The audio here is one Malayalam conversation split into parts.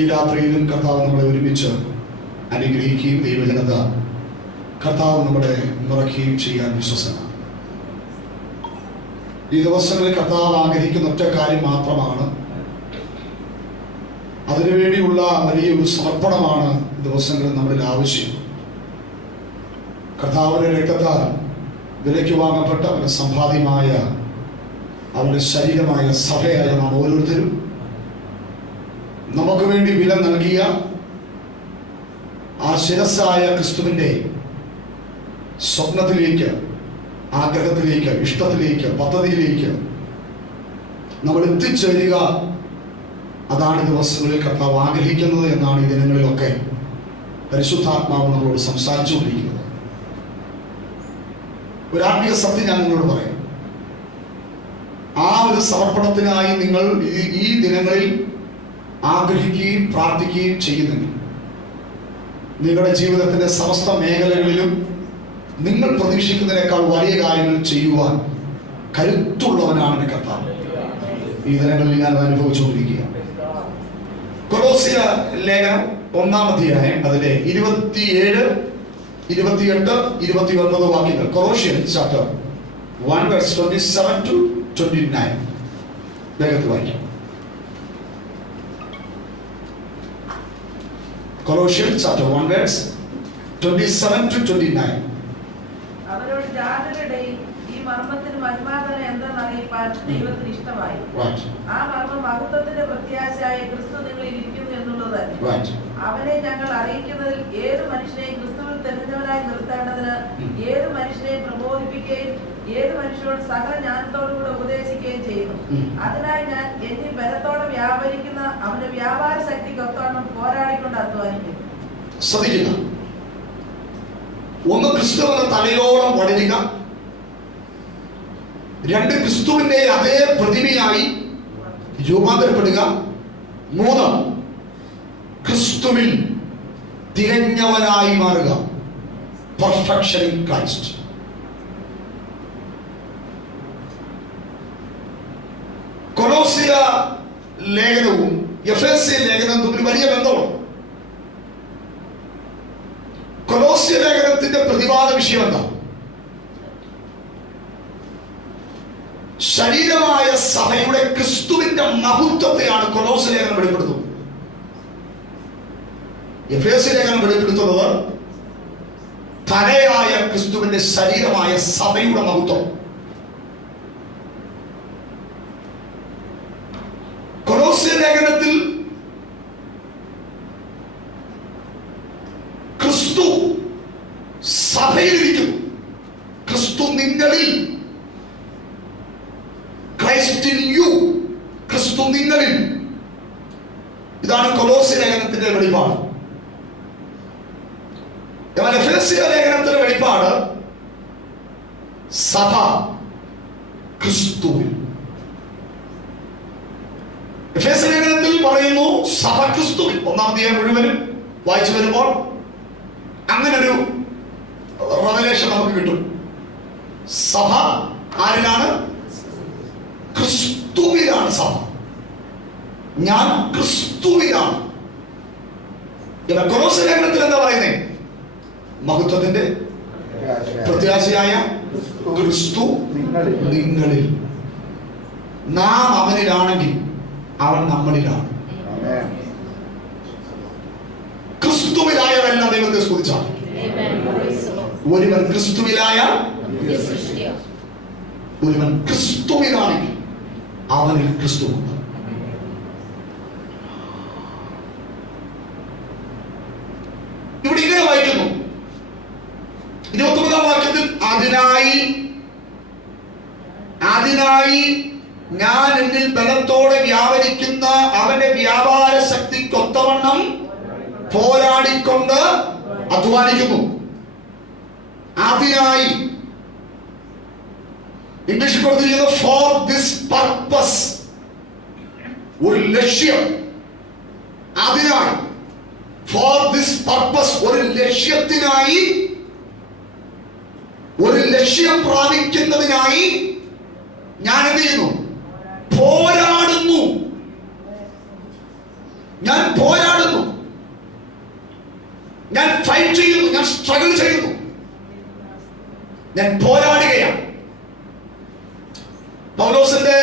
ഈ രാത്രിയിലും കർത്താവ് നമ്മളെ ഒരുമിച്ച് അനുഗ്രഹിക്കുകയും ദൈവജനത കർത്താവ് നമ്മളെ നിറയ്ക്കുകയും ചെയ്യാൻ വിശ്വസന. ഈ ദിവസങ്ങളിൽ കർത്താവ് ആഗ്രഹിക്കുന്ന ഒറ്റ കാര്യം മാത്രമാണ്. അതിനുവേണ്ടിയുള്ള വലിയൊരു സമർപ്പണമാണ് ദിവസങ്ങളിൽ നമ്മളിൽ ആവശ്യം. കർത്താവിന്റെ രക്തത്താൽ വിലയ്ക്ക് വാങ്ങപ്പെട്ട അവന്റെ സമ്പാദ്യമായ അവന്റെ ശരീരമായ സഭയായ നാം ഓരോരുത്തരും നമുക്ക് വേണ്ടി വില നൽകിയ ആ ശിരസ്സായ ക്രിസ്തുവിന്റെ സ്വപ്നത്തിലേക്ക്, ആഗ്രഹത്തിലേക്ക്, ഇഷ്ടത്തിലേക്ക്, പദ്ധതിയിലേക്ക് നമ്മൾ എത്തിച്ചേരുക. അതാണ് ദിവസങ്ങളിൽ കർത്താവ് ആഗ്രഹിക്കുന്നത് എന്നാണ് ഈ ദിനങ്ങളിലൊക്കെ പരിശുദ്ധാത്മാവ് നമ്മളോട് സംസാരിച്ചുകൊണ്ടിരിക്കുന്നത്. ഒരു ആത്മീയ സത്യം ഞാൻ നിങ്ങളോട് പറയാം. ആ ഒരു സമർപ്പണത്തിനായി നിങ്ങൾ ഈ ദിനങ്ങളിൽ ആഗ്രഹിക്കുകയും പ്രാർത്ഥിക്കുകയും ചെയ്യുന്നെങ്കിൽ നിങ്ങളുടെ ജീവിതത്തിന്റെ സമസ്ത മേഖലകളിലും നിങ്ങൾ പ്രതീക്ഷിക്കുന്നതിനേക്കാൾ വലിയ കാര്യങ്ങൾ ചെയ്യുവാൻ കരുത്തുള്ളവനാണ് കർത്താവ്. ഈ ദിനങ്ങളിൽ ഞാൻ അനുഭവിച്ചുകൊണ്ടിരിക്കുക. കൊലോസ്യ ലേഖനം 1-ാം അധ്യായം അതിലെ 27, 28, 29 വാക്യങ്ങൾ. കൊലോഷ്യൻസ് ചാപ്റ്റർ 1 verse 27 to 29 വേഗത്തിൽ വായിക്കാം. Colossians chapter 1 verse 27 to 29. അവരോട് ജാതികളുടെയും ഈ മർമ്മത്തിന് മഹിമാതനം എന്തെന്ന് അറിയിപ്പാൻ ദൈവത്തിന് ഇഷ്ടമായി. ആ മർമ്മം മഹത്വത്തിന്റെ പ്രത്യാശയായ ക്രിസ്തു നിങ്ങളിൽ ഇരിക്കുന്നു എന്നുള്ളത് തന്നെ. അവനെ ഞങ്ങൾ അറിയിക്കുന്നതിൽ ഏത് മനുഷ്യനെയും ക്രിസ്തുവിൽ തെരഞ്ഞവനായി നിർത്തേണ്ടതിന് ഏത് മനുഷ്യനെയും പ്രബോധിപ്പിക്കുകയും ഏത് മനുഷ്യരോട് സകല ജ്ഞാനത്തോടുകൂടെ ഉപദേശിക്കുകയും ചെയ്യുന്നു. അതിനായി ഞാൻ എന്നിൽ ബലത്തോടെ വ്യാപരിക്കുന്ന അവന്റെ വ്യാപാര ശക്തിക്കൊത്തവണ്ണം പോരാടിക്കൊണ്ട് അധ്വാനിക്കുന്നു. ശ്രദ്ധിക്കുക. ഒന്ന്, ക്രിസ്തുവിന്റെ തലയോളം വളരുക. രണ്ട്, ക്രിസ്തുവിന്റെ അതേ പ്രതിമയായി രൂപാന്തരപ്പെടുക. മൂന്ന്, ക്രിസ്തുവിൽ തികഞ്ഞവനായി മാറുക. Perfection in Christ. കൊലോസ്യ ലേഖനവും എഫേസ്യ ലേഖനവും തമ്മിൽ വലിയ ബന്ധമുണ്ട്. കൊലോസ്യ ലേഖനത്തിന്റെ പ്രതിപാദ വിഷയം എന്താ? ശരീരമായ സഭയുടെ ക്രിസ്തുവിന്റെ മഹത്വത്തെയാണ് കൊലോസ്യ ലേഖനം വെളിപ്പെടുത്തുന്നത്. എഫേസ്യ ലേഖനം വെളിപ്പെടുത്തുന്നത് തലയായ ക്രിസ്തുവിന്റെ ശരീരമായ സഭയുടെ മഹത്വം. കൊലോസ്യ ലേഖനത്തിൽ ക്രിസ്തു സഭയിലിരിക്കുന്നു. ക്രിസ്തു നിങ്ങളിൽ, ക്രൈസ്റ്റ് ഇൻ യു, ക്രിസ്തു നിങ്ങളിൽ. ഇതാണ് കൊലോസ്യ ലേഖനത്തിന്റെ വെളിപ്പാട്. എന്നാൽ എഫേസ്യ ലേഖനത്തിന്റെ വെളിപ്പാട് സഭ ക്രിസ്തുവിൽ. എഫേസ്യ ലേഖനത്തിൽ പറയുന്നു സഭ ക്രിസ്തുവിൽ. 1-ാം അധ്യായം മുഴുവനും വായിച്ചു വരുമ്പോൾ അങ്ങനൊരു റെവലേഷൻ നമുക്ക് കിട്ടും. സഭ ആരിലാണ്? ക്രിസ്തുവിലാണ് സഭ. ഞാൻ ക്രിസ്തുവിലാണ്. കൊലോസ്യ ലേഖനത്തിൽ എന്താ പറയുന്നേ? മഹത്വത്തിന്റെ പ്രത്യാശയായ ക്രിസ്തു നിങ്ങളിൽ. നാം അവനിലാണെങ്കിൽ അവൻ നമ്മളിലാണ്. ക്രിസ്തുവിലായവരെല്ലാം ദൈവത്തെ സ്തുതിച്ചാണ്. ഒരുവൻ ക്രിസ്തുവിലായ, ഒരുവൻ ക്രിസ്തുവിലാണെങ്കിൽ അവനിൽ ക്രിസ്തുവുണ്ട്. ഇവിടെ ഇങ്ങനെ വായിക്കുന്നു 29-ാം വാക്യത്തിൽ, അതിനായി ഞാൻ എന്നിൽ ബലത്തോടെ വ്യാപരിക്കുന്ന അവന്റെ വ്യാപാര ശക്തിക്കൊത്തവണ്ണം പോരാടിക്കൊണ്ട് അധ്വാനിക്കുന്നു. അതിനായി ഇംഗ്ലീഷിൽ കൊടുത്തിരിക്കുന്നത് ഫോർ ദിസ് പർപ്പസ്. ഒരു ലക്ഷ്യം. അതിനായി, ഫോർ ദിസ് പർപ്പസ്, ഒരു ലക്ഷ്യത്തിനായി, ഒരു ലക്ഷ്യം പ്രാപിക്കുന്നതിനായി ഞാൻ എന്ത് ചെയ്യുന്നു? പോരാടുന്നു. ഞാൻ പോരാടുന്നു. സ്ട്രഗിൾ ചെയ്യുന്നു, ഞാൻ പോരാടുകയാണ്. പൗലോസിന്റെ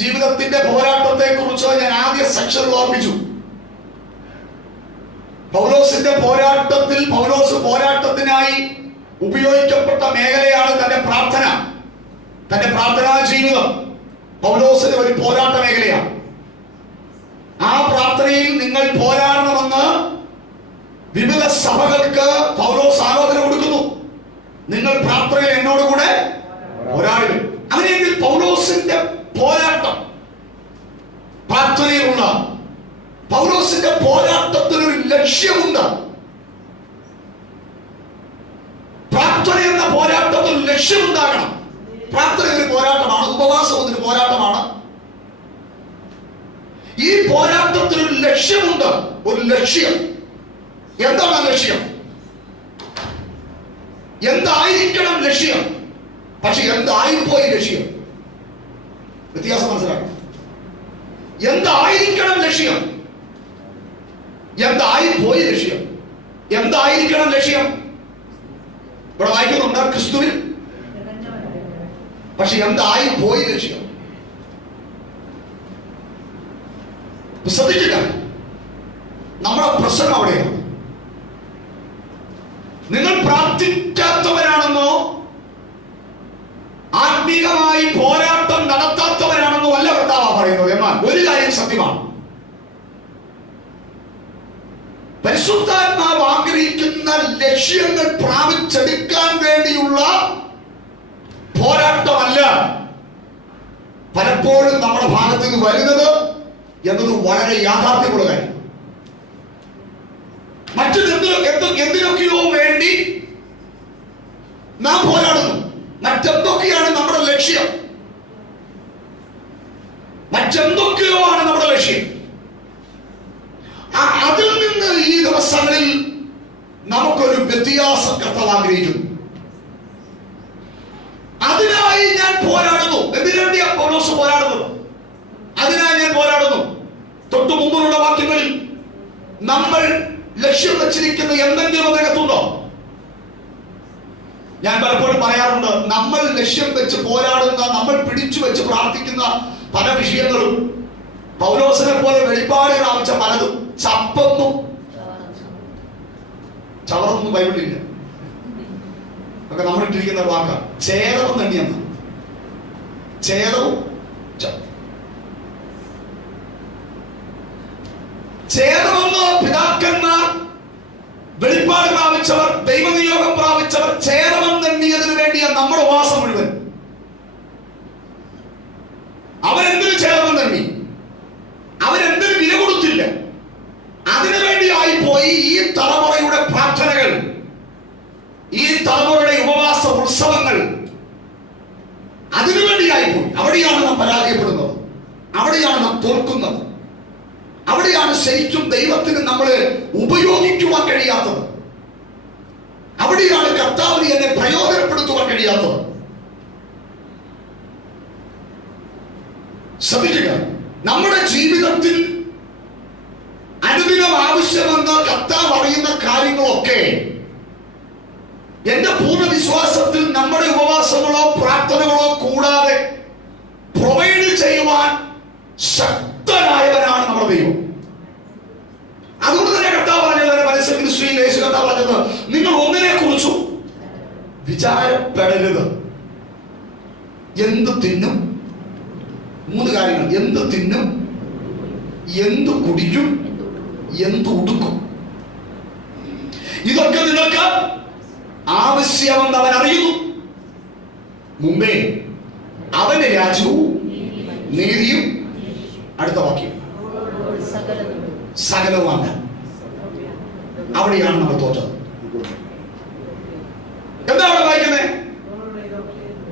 ജീവിതത്തിന്റെ പോരാട്ടത്തെ കുറിച്ച് ഞാൻ ആദ്യ സെക്ഷനിൽ ഓർമ്മിച്ചു. പൗലോസിന്റെ പോരാട്ടത്തിൽ പൗലോസ് പോരാട്ടത്തിനായി ഉപയോഗിക്കപ്പെട്ട മേഖലയാണ് തന്റെ പ്രാർത്ഥന. തന്റെ പ്രാർത്ഥനാ ജീവിതം പൗലോസിന്റെ ഒരു പോരാട്ട മേഖലയാണ്. ആ പ്രാർത്ഥനയിൽ നിങ്ങൾ പോരാടണമെന്ന് വിവിധ സഭകൾക്ക് പൗലോസ് ആലോചന കൊടുക്കുന്നു. നിങ്ങൾ പ്രാർത്ഥനയിൽ എന്നോടുകൂടെ പോരാടുക. അങ്ങനെയെങ്കിൽ പൗലോസിന്റെ പോരാട്ടം, പ്രാർത്ഥനയിലുള്ള പൗലോസിന്റെ പോരാട്ടത്തിനൊരു ലക്ഷ്യമുണ്ട്. പ്രാർത്ഥന എന്ന പോരാട്ടത്തിൽ ലക്ഷ്യമുണ്ടാകണം. പ്രാർത്ഥന ഒരു പോരാട്ടമാണ്, ഉപവാസം ഒരു പോരാട്ടമാണ്. ഈ പോരാട്ടത്തിനൊരു ലക്ഷ്യമുണ്ട്, ഒരു ലക്ഷ്യം. എന്താണ് ലക്ഷ്യം? എന്തായിരിക്കണം ലക്ഷ്യം? പക്ഷെ എന്തായിപ്പോയി ലക്ഷ്യം? വ്യത്യാസം മനസ്സിലാക്കണം. എന്തായിരിക്കണം ലക്ഷ്യം? എന്തായിപ്പോയി ലക്ഷ്യം? എന്തായിരിക്കണം ലക്ഷ്യം? ഇവിടെ വായിക്കുന്നുണ്ട് ക്രിസ്തുവിൽ, പക്ഷെ എന്തായിപ്പോയി ലക്ഷ്യം? ശ്രദ്ധിക്കുക, നമ്മുടെ പ്രശ്നം അവിടെയാണ്. നിങ്ങൾ പ്രാർത്ഥിക്കാത്തവരാണെന്നോ ആത്മീകമായി പോരാട്ടം നടത്താത്തവരാണെന്നോ അല്ല കർത്താവ് പറയുന്നത്. എന്നാൽ ഒരു കാര്യം സത്യമാണ്, പരിശുദ്ധാത്മാവ് ആഗ്രഹിക്കുന്ന ലക്ഷ്യങ്ങൾ പ്രാപിച്ചെടുക്കാൻ വേണ്ടിയുള്ള പോരാട്ടമല്ല പലപ്പോഴും നമ്മുടെ ഭാഗത്ത് നിന്ന് വരുന്നത് എന്നത് വളരെ യാഥാർത്ഥ്യമുള്ള കാര്യം. എന്തിനൊക്കെയോ വേണ്ടി നാം പോരാടുന്നു. മറ്റെന്തൊക്കെയാണ് നമ്മുടെ ലക്ഷ്യം? മറ്റെന്തൊക്കെയോ ആണ് നമ്മുടെ ലക്ഷ്യം. അതിൽ നിന്ന് ഈ ദിവസങ്ങളിൽ നമുക്കൊരു വ്യത്യാസം കർത്താവ് ആഗ്രഹിക്കുന്നു. അതിനായി ഞാൻ പോരാടുന്നു. എന്തിനുവേണ്ടിയാ പൗലോസ് പോരാടുന്നത്? അതിനായി ഞാൻ പോരാടുന്നു. തൊട്ടു മുമ്പിലുള്ള വാക്യങ്ങളിൽ നമ്മൾ ലക്ഷ്യം വെച്ചിരിക്കുന്ന എന്തെങ്കിലും അതിനകത്തുണ്ടോ? ഞാൻ പലപ്പോഴും പറയാറുണ്ട്, നമ്മൾ ലക്ഷ്യം വെച്ച് പോരാടുന്ന, നമ്മൾ പിടിച്ചു വെച്ച് പ്രാർത്ഥിക്കുന്ന പല വിഷയങ്ങളും പൗലോസിനെ പോലെ വെളിപ്പാട് പ്രാപിച്ച പലതും ചപ്പൊന്നും ചവറൊന്നും ബൈബിളിലില്ല. ഒക്കെ നമ്മൾ ഇട്ടിരിക്കുന്ന വാക്കാണ്. ഛേദവും തന്നെയെന്ന്, ഛേദവും ഛേദമെന്ന് പിതാക്കന്മാർ, വെളിപ്പാട് പ്രാപിച്ചവർ, ദൈവനിയോഗം പ്രാപിച്ചവർ ഛേദമെന്നെണ്ണിയതിനു വേണ്ടിയ നമ്മുടെ ഉപവാസം മുഴുവൻ. അവരെന്തിനു ഛേദമെന്നെണ്ണി? അവരെന്തിനു വില കൊടുത്തില്ല? അതിനുവേണ്ടിയായി പോയി ഈ തലമുറയുടെ പ്രാർത്ഥനകൾ, ഈ തലമുറയുടെ ഉപവാസ ഉത്സവങ്ങൾ അതിനുവേണ്ടിയായി പോയി. അവിടെയാണ് നാം പരാജയപ്പെടുന്നത്, അവിടെയാണ് നാം തോൽക്കുന്നത്, അവിടെയാണ് ശരിക്കും ദൈവത്തിന് നമ്മളെ ഉപയോഗിക്കുവാൻ കഴിയാത്തത്, അവിടെയാണ് കർത്താവിനെ എന്നെ പ്രയോജനപ്പെടുത്തുവാൻ കഴിയാത്തത്. ശ്രദ്ധിക്കുക, നമ്മുടെ ജീവിതത്തിൽ അനുദിനം ആവശ്യമെന്ന് കർത്താവ് അറിയുന്ന കാര്യങ്ങളൊക്കെ എന്റെ പൂർണ്ണ വിശ്വാസത്തിൽ നമ്മുടെ ഉപവാസങ്ങളോ പ്രാർത്ഥനകളോ കൂടാതെ പ്രൊവൈഡ് ചെയ്യുവാൻ ശക്തനായവനാണ് നമ്മുടെ ദൈവം. അതുകൊണ്ട് തന്നെ കർത്താവ് പറഞ്ഞത്, പരസ്യത്തിൽ യേശു കർത്താവ് പറഞ്ഞത്, നിങ്ങൾ ഒന്നിനെ കുറിച്ചും വിചാരപ്പെടരുത്. എന്ത് തിന്നും? 3 കാര്യങ്ങൾ. എന്ത് തിന്നും, എന്ത് കുടിക്കും, എന്ത് ഉടുക്കും. ഇതൊക്കെ നിങ്ങൾക്ക് ആവശ്യമെന്ന് അവൻ അറിയുന്നു. മുമ്പേ അവന്റെ രാജ്യവും നീതിയും, അടുത്ത വാക്യം, സകലവുമാണ്. അവിടെയാണ് നമ്മൾ തോറ്റത്. എന്താ അവിടെ വായിക്കുന്നത്?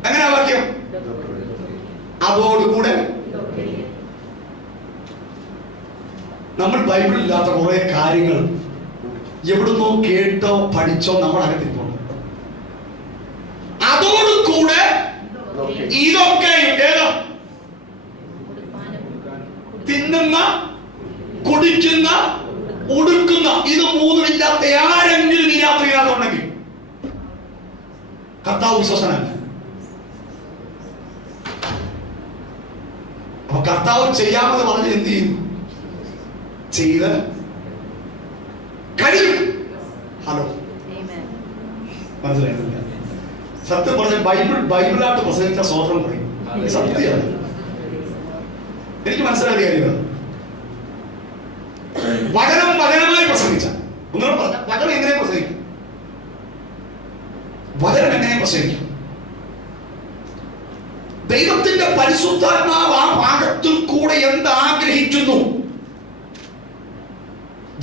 എങ്ങനെയാ വാക്യം? അതോടുകൂടെ. നമ്മൾ ബൈബിളില്ലാത്ത കുറെ കാര്യങ്ങൾ എവിടുന്നോ കേട്ടോ പഠിച്ചോ നമ്മൾ അകത്തിരിപ്പുണ്ട്. അതോടുകൂടെ ഇതൊക്കെയും, ഏതാ? തിന്നുന്ന, കുടിക്കുന്ന, ഉടുക്കുന്ന, ഇത് 3 ഇല്ലാത്ത ആരെങ്കിലും ഈ രാത്രിയിലാത്തുണ്ടെങ്കിൽ കർത്താവ് വിശ്വസനല്ല. അപ്പൊ കർത്താവ് ചെയ്യാമെന്ന് പറഞ്ഞ് എന്ത് ചെയ്യുന്നു? ചെയ്ത് കഴിയും. ഹലോ, മനസ്സിലായിട്ടില്ല? സത്യം പറഞ്ഞ ബൈബിളായിട്ട് പ്രസംഗിച്ച സ്വതന്ത്രം പറയും. സത്യമാണ്, എനിക്ക് മനസ്സിലാക്കിയ കാര്യമാണ്. വചനമായി പ്രസംഗിച്ച നിങ്ങൾ പറഞ്ഞ വചനം എങ്ങനെ പ്രസംഗിക്കും? വചനം എങ്ങനെ പ്രസംഗിക്കും? ദൈവത്തിന്റെ പരിശുദ്ധാത്മാവ് ആ ഭാഗത്തിൽ കൂടെ എന്താഗ്രഹിക്കുന്നു?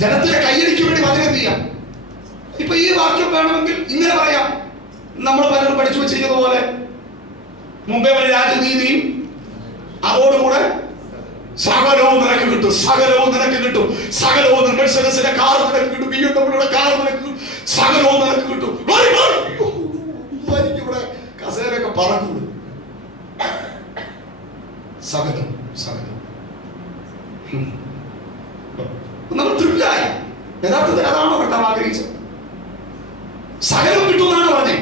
ജനത്തിന്റെ കയ്യടിക്ക് വേണ്ടി വചനം എന്ത് ചെയ്യാം? ഇപ്പൊ ഈ വാക്യം വേണമെങ്കിൽ ഇങ്ങനെ പറയാം. നമ്മൾ പലരും പഠിച്ചു വെച്ചിരിക്കുന്ന പോലെ മുമ്പേ വരെ രാജനീതിയും അതോടുകൂടെ സകലവും നിനക്ക് കിട്ടും, സകലവും നിനക്ക് കിട്ടും, സകലവും മെർസഡസിന്റെ കാർ നിനക്ക് കിട്ടും, BMW കാർ നിനക്ക് കിട്ടും, സകലവും നിനക്ക് കിട്ടും. ഇവിടെ കസേരയൊക്കെ പറക്കുന്നു. സകലം സകലം നമ്മൾ തൃപ്തിയായി. യഥാർത്ഥത്തിൽ അതാണോ കർത്താവ് ആഗ്രഹിച്ചത്? സകലം കിട്ടുമെന്നാണ് പറഞ്ഞേ.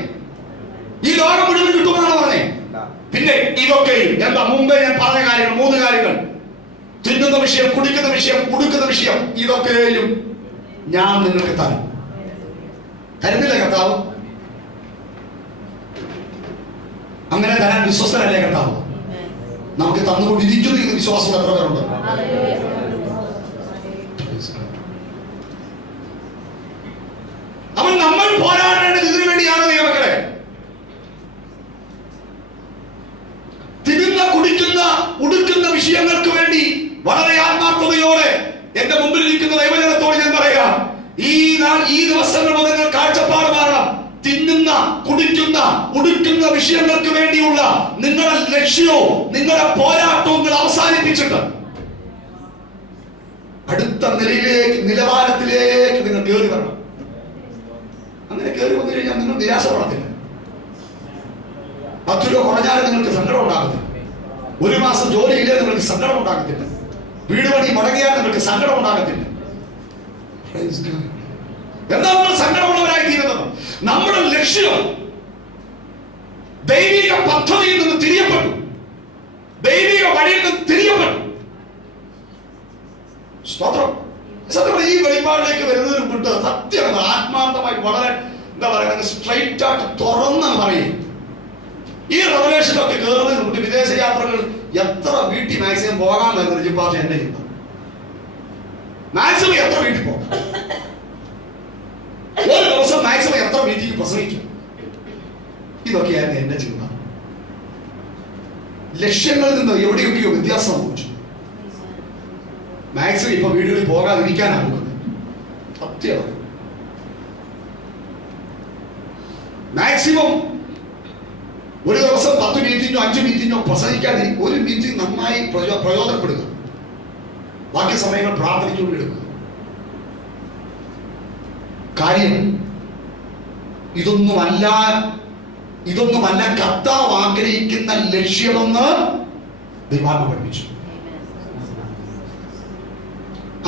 ഈ ലോകം മുഴുവൻ കിട്ടുമെന്നാണ് പറഞ്ഞേ. പിന്നെ ഇതൊക്കെയും എന്താ? മുമ്പേ ഞാൻ പറഞ്ഞ കാര്യങ്ങൾ, 3 കാര്യങ്ങൾ: തിന്നുന്ന വിഷയം, കുടിക്കുന്ന വിഷയം, ഉടുക്കുന്ന വിഷയം, ഇതൊക്കെയും ഞാൻ നിങ്ങൾക്ക് തരും. തരുന്നില്ലേ കർത്താവ്? അങ്ങനെ തരാൻ വിശ്വസ്തനല്ലേ കർത്താവ്? നമുക്ക് തന്നുകൊണ്ടിരിക്കുന്നു എന്ന് വിശ്വാസം എത്ര പേരുണ്ട്? അവൻ നമ്മൾ പോരാടേണ്ടത് ഇതിനു വേണ്ടിയാണ് ദൈവമക്കളെ. തിന്നുന്ന, കുടിക്കുന്ന, ഉടുക്കുന്ന വിഷയങ്ങൾക്ക് വേണ്ടി വളരെ ആത്മാർത്ഥതയോടെ എന്റെ മുമ്പിൽ ഇരിക്കുന്ന ദൈവജനത്തോട് ഞാൻ പറയുക, ഈ ദിവസങ്ങൾ മുതൽ കാഴ്ചപ്പാട് മാറണം. തിന്നുന്ന, കുടിക്കുന്ന, ഉടുക്കുന്ന വിഷയങ്ങൾക്ക് വേണ്ടിയുള്ള നിങ്ങളുടെ ലക്ഷ്യവും നിങ്ങളുടെ പോരാട്ടവും നിങ്ങൾ അവസാനിപ്പിച്ചിട്ട് അടുത്ത നിലവാരത്തിലേക്ക് നിങ്ങൾ കയറി വരണം. അങ്ങനെ കയറി വന്നു കഴിഞ്ഞാൽ നിങ്ങൾ നിരാശപ്പെടത്തില്ല. 10 രൂപ കുറഞ്ഞാലും നിങ്ങൾക്ക് സങ്കടം ഉണ്ടാകത്തില്ല. 1 മാസം ജോലിയില്ലേ നിങ്ങൾക്ക് സങ്കടം ഉണ്ടാകത്തില്ല. വീട് പണി മുടങ്ങിയാൽ നിങ്ങൾക്ക് സങ്കടം ഉണ്ടാകത്തില്ല. എന്താ നമ്മൾ സങ്കടമുള്ളവരായി തീരുന്നത്? നമ്മുടെ ലക്ഷ്യം ദൈവിക പദ്ധതിയിൽ നിന്ന് തിരിയപ്പെട്ടു, ദൈവിക വഴിയിൽ നിന്ന് തിരിയപ്പെട്ടു. സ്തോത്രം. സത്യം ഈ വെളിപ്പാടിലേക്ക് വരുന്നതിന് മുമ്പ് സത്യം ആത്മാർത്ഥമായി വളരെ എന്താ പറയുക, സ്ട്രൈറ്റ് ആയിട്ട് തുറന്ന് പറയും. ഈ റെവലേഷനൊക്കെ കയറുന്നതിന് മുമ്പ് വിദേശ യാത്രകൾ എത്ര വീട്ടിൽ മാക്സിമം പോകാൻ വരുന്നത് ജിപ്പാഷ എന്റെ ചിന്ത. മാക്സിമം എത്ര വീട്ടിൽ പോകാം? ഒരു ദിവസം മാക്സിമം എത്ര വീട്ടിൽ പ്രസംഗിക്കും? ഇതൊക്കെയായിരുന്നു എന്റെ ചിന്ത. ലക്ഷ്യങ്ങളിൽ നിന്ന് എവിടെയൊക്കെയോ വ്യത്യാസം സംഭവിച്ചു. മാക്സിമം ഇപ്പൊ വീടുകളിൽ പോകാതിരിക്കാനാണ് നോക്കുന്നത്. സത്യമാണ്. മാക്സിമം ഒരു ദിവസം 10 മീറ്റിങ്ങോ 5 മീറ്റിങ്ങോ പ്രസംഗിക്കാതെ ഒരു മീറ്റിംഗ് നന്നായി പ്രയോജനപ്പെടുക, ബാക്കി സമയങ്ങൾ പ്രാർത്ഥനയ്ക്കുള്ളിടുക. കാര്യം ഇതൊന്നുമല്ല കർത്താവ് ആഗ്രഹിക്കുന്ന ലക്ഷ്യമെന്ന് ദൈവാത്മ പഠിപ്പിച്ചു.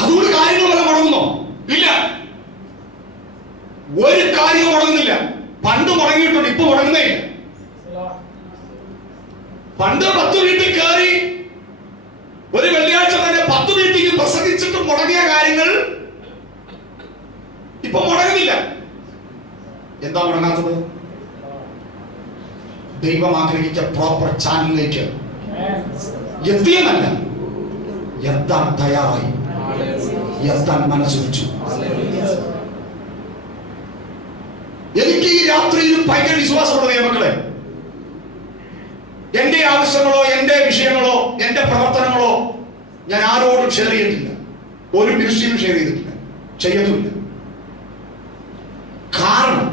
അതുകൊണ്ട് കാര്യങ്ങൾ വല്ല മുടങ്ങുന്നോ? ഇല്ല, ഒരു കാര്യവും മുടങ്ങുന്നില്ല. പണ്ട് മുടങ്ങിയിട്ടുണ്ട്, ഇപ്പൊ മുടങ്ങുന്നേ ഇല്ല. പണ്ട് 10 വീട്ടിൽ കയറി ഒരു വെള്ളിയാഴ്ച തന്നെ 10 മീറ്റിംഗ് പ്രസംഗിച്ചിട്ട് മുടങ്ങിയ കാര്യങ്ങൾ ഇപ്പൊ മുടങ്ങുന്നില്ല. എന്താ മുടങ്ങാത്തത്? ദൈവം ആഗ്രഹിച്ച പ്രോപ്പർ ചാനലിലേക്ക് എത്തിയെന്നല്ല, എത്താൻ തയ്യാറായി, എത്താൻ മനസ്സുവെച്ചു. എനിക്ക് ഈ രാത്രിയിലും ഭയങ്കര വിശ്വാസമുള്ള ദൈവമക്കളെ, എന്റെ ആവശ്യങ്ങളോ എന്റെ വിഷയങ്ങളോ എന്റെ പ്രവർത്തനങ്ങളോ ഞാൻ ആരോടും ഷെയർ ചെയ്തിട്ടില്ല. ഒരു മിനിസ്ട്രിയും ഷെയർ ചെയ്തിട്ടില്ല, ചെയ്യത്തുമില്ല. കാരണം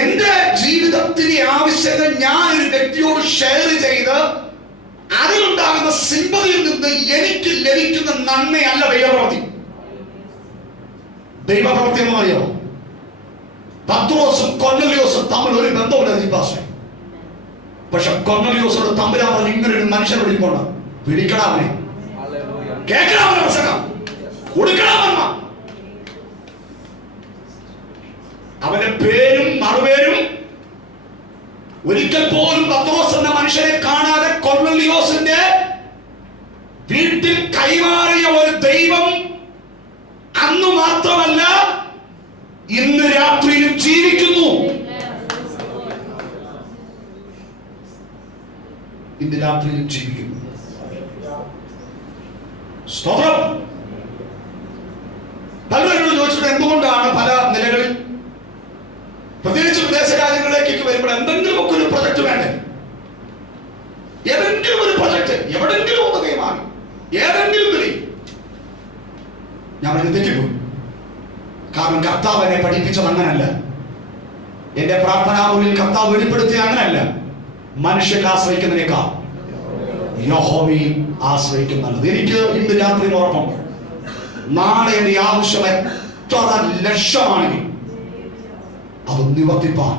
എന്റെ ജീവിതത്തിലെ ആവശ്യങ്ങൾ ഞാൻ ഒരു വ്യക്തിയോട് ഷെയർ ചെയ്ത് അതിലുണ്ടാകുന്ന സിമ്പതിയിൽ നിന്ന് എനിക്ക് ലഭിക്കുന്ന നന്മയല്ല ദൈവപ്രവൃത്തി. ദൈവപ്രവൃത്തി എന്ന് പറയുമോ? പത്രോസും കൊർന്നലിയോസും തമ്മിൽ ഒരു ബന്ധമില്ല ദീപാശ്രയം. പക്ഷെ കൊർന്നലിയോസോട് തമ്പുരാൻ പറഞ്ഞു, ഇങ്ങനെ ഒരു മനുഷ്യൻ വിളിപ്പോണ്ട് പിടിക്കടാമനെ, കേൾക്കടാമനെ പ്രസംഗം കൊടുക്കടാമ. അവന്റെ പേരും മറുപേരും ഒരിക്കൽ പോലും പത്രോസ് എന്ന മനുഷ്യനെ കാണാതെ കൊർന്നേലിയോസിന്റെ വീട്ടിൽ കൈമാറിയ ഒരു ദൈവം അന്ന് മാത്രമല്ല ഇന്ന് രാത്രിയിലും ജീവിക്കുന്നു. ഇന്ന് രാത്രിയിലും ജീവിക്കുന്നു. സ്തോത്രം. പലരോട് ചോദിച്ചിട്ട് എന്തുകൊണ്ടാണ് പല നിലകളിൽ, പ്രത്യേകിച്ച് വിദേശ രാജ്യങ്ങളിലേക്കൊക്കെ വരുമ്പോൾ എന്തെങ്കിലുമൊക്കെ ഒരു പ്രൊജക്ട് വേണ്ടേ? ഏതെങ്കിലും ഒരു പ്രൊജക്ട് എവിടെങ്കിലും ഒന്ന് കൈമാറി ഏതെങ്കിലും നിലയിൽ ഞാൻ പറഞ്ഞ് തെറ്റിപ്പോയി. കാരണം കർത്താവ് എന്നെ പഠിപ്പിച്ചത് അങ്ങനല്ല. എന്റെ പ്രാർത്ഥനാമുറിയിൽ കർത്താവ് വെളിപ്പെടുത്തിയ അങ്ങനല്ല. മനുഷ്യരെ ആശ്രയിക്കുന്നതിനേക്കാൾ യഹോവയിൽ ആശ്രയിക്കുന്നത്. എനിക്ക് ഇന്ന് രാത്രി ഉറപ്പുണ്ട്, നാളെ എന്റെ ആവശ്യം എത്ര ലക്ഷമാണെങ്കിൽ അത് നിവർത്തിപ്പാൻ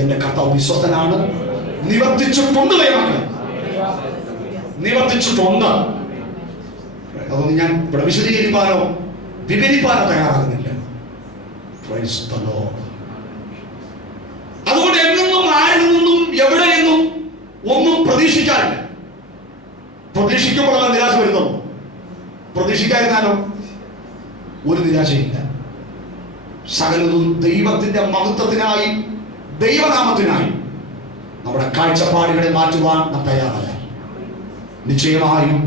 എന്റെ കർത്താവ് വിശ്വസ്തനാണ്. നിവർത്തിച്ചിട്ടുണ്ട്. ദൈവമക്കളെ, നിവർത്തിച്ചിട്ടുണ്ട്. അതൊന്നും ഞാൻ ഇവിടെ വിശദീകരിക്കാനോ വിവരിക്കാനോ തയ്യാറാകുന്നില്ല. Praise the Lord. അതുകൊണ്ട് എങ്ങും ആരിൽ നിന്നും എവിടെ നിന്നും ഒന്നും പ്രതീക്ഷിക്കാറില്ല. പ്രതീക്ഷിക്കുമ്പോഴാണ് നിരാശ വരുന്നത്. പ്രതീക്ഷിക്കാതിരുന്നാലോ ഒരു നിരാശയില്ല. സകലതും ദൈവത്തിന്റെ മഹത്വത്തിനായി, ദൈവനാമത്തിനായി നമ്മുടെ കാഴ്ചപ്പാടുകളെ മാറ്റുവാൻ നാം തയ്യാറായ നിശ്ചയമായും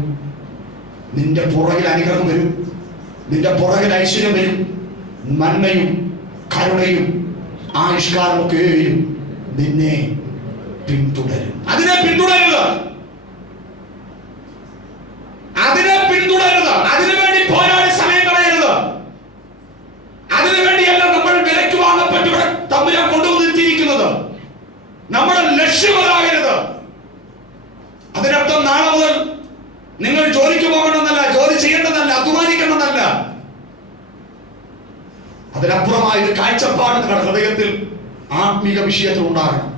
നിന്റെ പുറകിൽ അനുഗ്രഹം വരും, നിന്റെ പുറകിൽ ഐശ്വര്യം വരും, നന്മയും കരുണയും ആയുഷ്കാലമൊക്കെയും നിന്നെ പിന്തുടരും. അതിനെ പിന്തുടരുക, അതിനെ പിന്തുടരുക. അതിനുവേണ്ടി പോരാടി സമയം കളയരുത്. അതിനുവേണ്ടിയല്ല നമ്മൾ വിലയ്ക്ക് വാങ്ങപ്പെട്ട് തമ്മിൽ കൊണ്ടുവന്നിരിക്കുന്നത്. നമ്മുടെ ലക്ഷ്യമതാകരുത്. അതിനർത്ഥം നാളെ മുതൽ നിങ്ങൾ ജോലിക്ക് പോകണമെന്നല്ല, ജോലി ചെയ്യേണ്ടതല്ല, അധ്വാനിക്കണമെന്നല്ല. അതിനപ്പുറമായ ഒരു കാഴ്ചപ്പാട് നിങ്ങളുടെ ഹൃദയത്തിൽ ആത്മീക വിഷയത്തിൽ ഉണ്ടാകണം.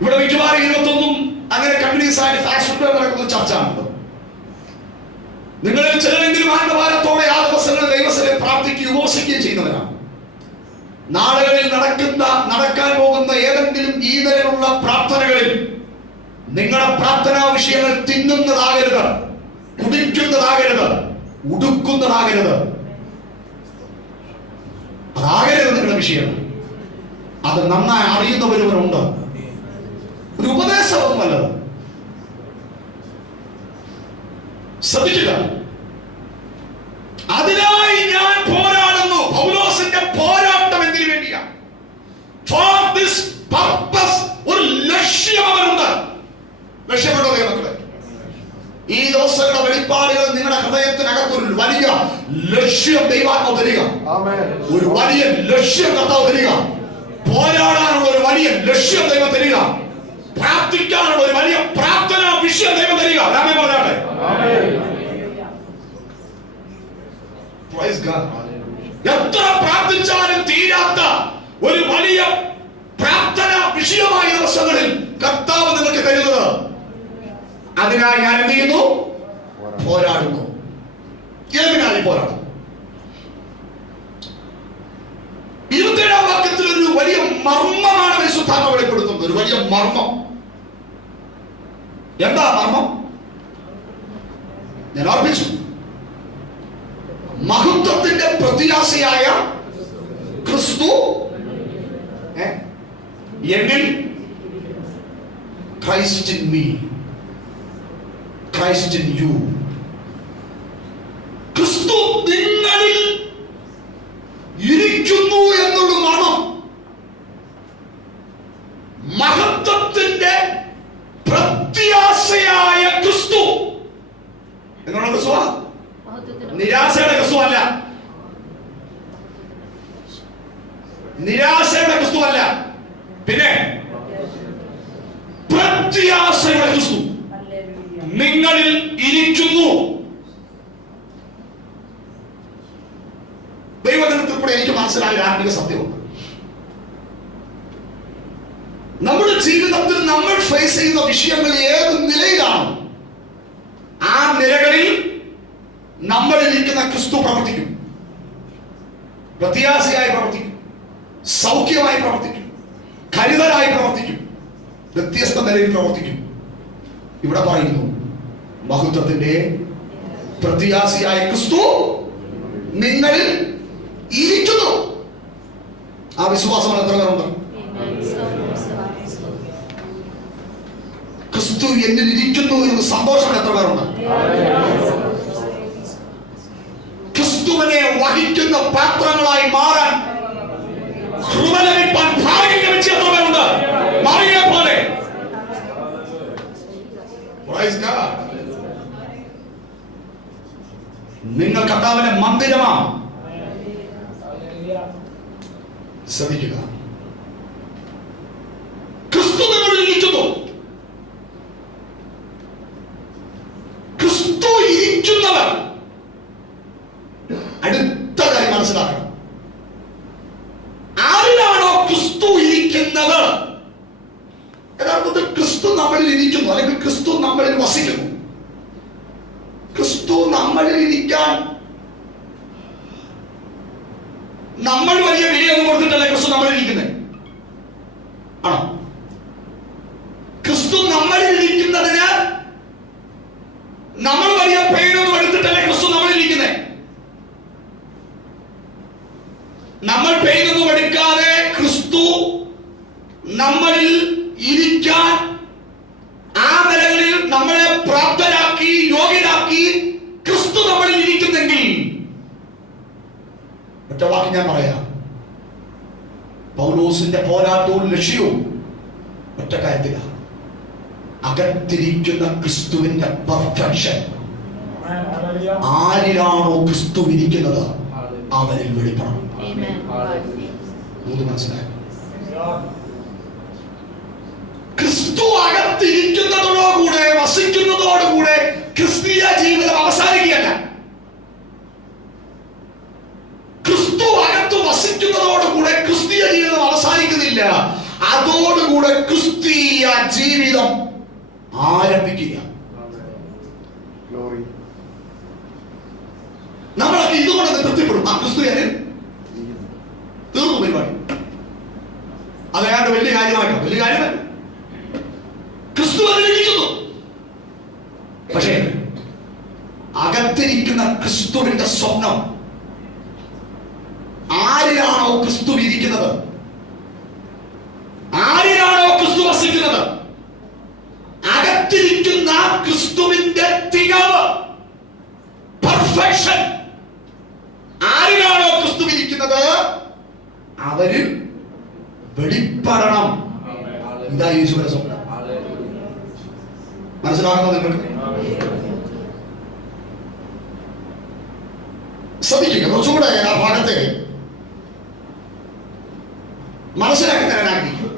ഇവിടെ മിക്കവാറും 21 അങ്ങനെ കമ്മ്യൂണിസ്റ്റ് ആയിട്ട് ഫാഷൻ നടക്കുന്ന ചർച്ചയാണല്ലോ. നിങ്ങളിൽ ചിലരെങ്കിലും ആത്മഭാരത്തോടെ ആ ദിവസങ്ങളിൽ ദൈവസനെ പ്രാർത്ഥിക്കുകയും ഉപവസിക്കുകയും ചെയ്യുന്നവരാണ്. നാളുകളിൽ നടക്കാൻ പോകുന്ന ഏതെങ്കിലും ഈ നിലയിലുള്ള പ്രാർത്ഥനകളിൽ നിങ്ങളുടെ പ്രാർത്ഥനാ വിഷയങ്ങൾ തിന്നുന്നതാകരുത്, കുടിക്കുന്നതാകരുത്, ഉടുക്കുന്നതാകരുത്. അതാകരുത് നിങ്ങളുടെ വിഷയം. അത് നന്നായി അറിയുന്നവരുണ്ട്. ഒരു ഉപദേശമൊന്നും നല്ലത്. ശ്രദ്ധിക്കുക. അതിനായി ഞാൻ പോരാടുന്നു. പൗലോസിന്റെ പോരാട്ടം എന്തിനു വേണ്ടിയാണ്? For this purpose. ഒരു ലക്ഷ്യം അവനുണ്ട്. ലക്ഷ്യമുണ്ടോ ദൈവമക്കളെ? ഈ ദിവസങ്ങളുടെ വെളിപ്പാടുകൾ നിങ്ങളുടെ ഹൃദയത്തിനകത്തൊരു വലിയ ലക്ഷ്യം ദൈവാത്മാവ് തരിക. ഒരു വലിയ ലക്ഷ്യം കർത്താവ് തരിക. പോരാടാനുള്ള ഒരു വലിയ ലക്ഷ്യം ദൈവം തരിക. പ്രാർത്ഥിക്കാനുള്ള ഒരു വലിയ പ്രാർത്ഥനാ വിഷയം ദൈവം തരിക. രാമേ പറഞ്ഞാട്ടെ. എത്ര പ്രാർത്ഥിച്ചാലും തീരാത്ത ഒരു വലിയ പ്രാർത്ഥനാ വിഷയമായ ദിവസങ്ങളിൽ കർത്താവ് നിങ്ങൾക്ക് തരുന്നത്. അതിനായി ഞാൻ എന്ത് ചെയ്യുന്നു? പോരാടുന്നു. ഏതിനായി പോരാടുന്നു? 27-ാം വാക്യത്തിൽ ഒരു വലിയ മർമ്മമാണ് പരിശുദ്ധാത്മാവ് വെളിപ്പെടുത്തുന്നത്. ഒരു വലിയ മർമ്മം. എന്താ മർമ്മം? ഞാൻ ഓർപ്പിച്ചു. മഹത്വത്തിന്റെ പ്രത്യാശയായ ക്രിസ്തു എന്നിൽ, Christ in me, Christ in you. ക്രിസ്തു നിങ്ങളിൽ ഇരിക്കുന്നു എന്നുള്ള മർമ്മം. മഹത്വത്തിന്റെ പ്രത്യാശയായ ക്രിസ്തു എന്നുള്ള ക്രിസ്തുവാ. നിരാശയുടെ ക്രിസ്തു അല്ല. നിരാശയുടെ ക്രിസ്തു അല്ല. പിന്നെ പ്രത്യാശയുടെ ക്രിസ്തു നിങ്ങളിൽ ഇരിക്കുന്നു. ദൈവജനത്തിൽ കൂടെ എനിക്ക് മനസ്സിലായ ആത്മീക സത്യമുണ്ട്. നമ്മുടെ ജീവിതത്തിൽ നമ്മൾ ഫേസ് ചെയ്യുന്ന വിഷയങ്ങൾ ഏത് നിലയിലാണ്, ആ നിലകളിൽ നമ്മൾ ഇരിക്കുന്ന ക്രിസ്തു പ്രവർത്തിക്കും. പ്രത്യാശയായി പ്രവർത്തിക്കും, സൗഖ്യമായി പ്രവർത്തിക്കും, കരുതലായി പ്രവർത്തിക്കും, വ്യത്യസ്ത നിലയിൽ പ്രവർത്തിക്കും. ഇവിടെ പറയുന്നു മഹത്വത്തിന്റെ പ്രത്യാശയായ ക്രിസ്തു നിങ്ങളിൽ ഇരിക്കുന്നു. ആ വിശ്വാസം എത്ര പേരുണ്ട്? ക്രിസ്തു എന്നിൽ ഇരിക്കുന്നു എന്ന് സന്തോഷം എത്ര പേരുണ്ട്? ക്രിസ്തുവിനെ വഹിക്കുന്ന പാത്രങ്ങളായി മാറാൻ കൃപ ലഭിപ്പാൻ ഭാഗ്യം ലഭിച്ച എത്ര പേരുണ്ട്? മറിയെ പോലെ. നിങ്ങൾ കർത്താവിന്റെ മന്ദിരമാണ്. ശ്രദ്ധിക്കുക, ക്രിസ്തു നിങ്ങളിൽ ഇരിക്കുന്നു. ക്രിസ്തു ഇരിക്കുന്നവർ അടുത്ത കാര്യം മനസ്സിലാക്കണം. ആരിലാണോ ക്രിസ്തു ഇരിക്കുന്നത്, യഥാർത്ഥത്തിൽ ക്രിസ്തു നമ്മളിൽ ഇരിക്കുന്നു, അല്ലെങ്കിൽ ക്രിസ്തു നമ്മളിൽ വസിക്കുന്നു. ക്രിസ്തു നമ്മളിൽ ഇരിക്കാൻ നമ്മൾ വലിയ വിലയൊന്നും കൊടുത്തിട്ടല്ലേ ക്രിസ്തു നമ്മളിൽ ഇരിക്കുന്നത്? ആണോ? ക്രിസ്തു നമ്മളിൽ ഇരിക്കുന്നതിന് നമ്മൾ വലിയ പേരൊന്നും എടുത്തിട്ടല്ലേ ക്രിസ്തു നമ്മളിൽ ഇരിക്കുന്നത്? നമ്മൾ പേരൊന്നും എടുക്കാതെ ക്രിസ്തു നമ്മളിൽ ഇരിക്കാൻ ആ നിലകളിൽ നമ്മളെ പ്രാപ്തരാക്കി, യോഗ്യരാക്കി ക്രിസ്തു നമ്മളിൽ ഇരിക്കുന്നെങ്കിൽ, ഒറ്റ വാക്ക് ഞാൻ പറയാം, പൗലോസിന്റെ പോരാട്ടവും ലക്ഷ്യവും ഒറ്റ കാര്യത്തിലാണ്. അകത്തിരിക്കുന്ന ക്രിസ്തുവിന്റെ പെർഫെക്ഷൻ ആരിലാണോ ക്രിസ്തു ഇരിക്കുന്നത് അവനിൽ വെളിപ്പെടണം. മനസ്സിലായി? ക്രിസ്തു അകത്തിരിക്കുന്നതോടുകൂടെ, വസിക്കുന്നതോടുകൂടെ ക്രിസ്തീയ ജീവിതം അവസാനിക്കുകയല്ല. ക്രിസ്തു അകത്ത് വസിക്കുന്നതോടുകൂടെ ക്രിസ്തീയ ജീവിതം അവസാനിക്കുന്നില്ല. അതോടുകൂടെ ക്രിസ്തീയ ജീവിതം ആരംഭിക്കുക. നമ്മളൊക്കെ ഇതുകൊണ്ട് തൃപ്തിപ്പെടും. ആ ക്രിസ്തു തീർന്നു പരിപാടി. അതയാണ്ട് വലിയ കാര്യമായിട്ടോ, വലിയ കാര്യമല്ല. ക്രിസ്തു അതിലിരിക്കുന്നു. പക്ഷേ അകത്തിരിക്കുന്ന ക്രിസ്തുവിന്റെ സ്വപ്നം, ആരിലാണോ ക്രിസ്തു ഇരിക്കുന്നത്, ആരിലാണോ ക്രിസ്തു വസിക്കുന്നത്, അകത്തിരിക്കുന്ന ക്രിസ്തുവിന്റെ തികവ്, പെർഫെക്ഷൻ ആരിലാണോ ക്രിസ്തു ഇരിക്കുന്നത് അവര് വെളിപ്പെടണം. ഇതാ യേശുവിന്റെ സ്വപ്നം. മനസ്സിലാകുന്നത് നിങ്ങൾക്ക്? ശ്രദ്ധിക്കുക, കുറച്ചുകൂടെ ആ ഭാഗത്തെ മനസ്സിലാക്കി തരാൻ ആഗ്രഹിക്കും.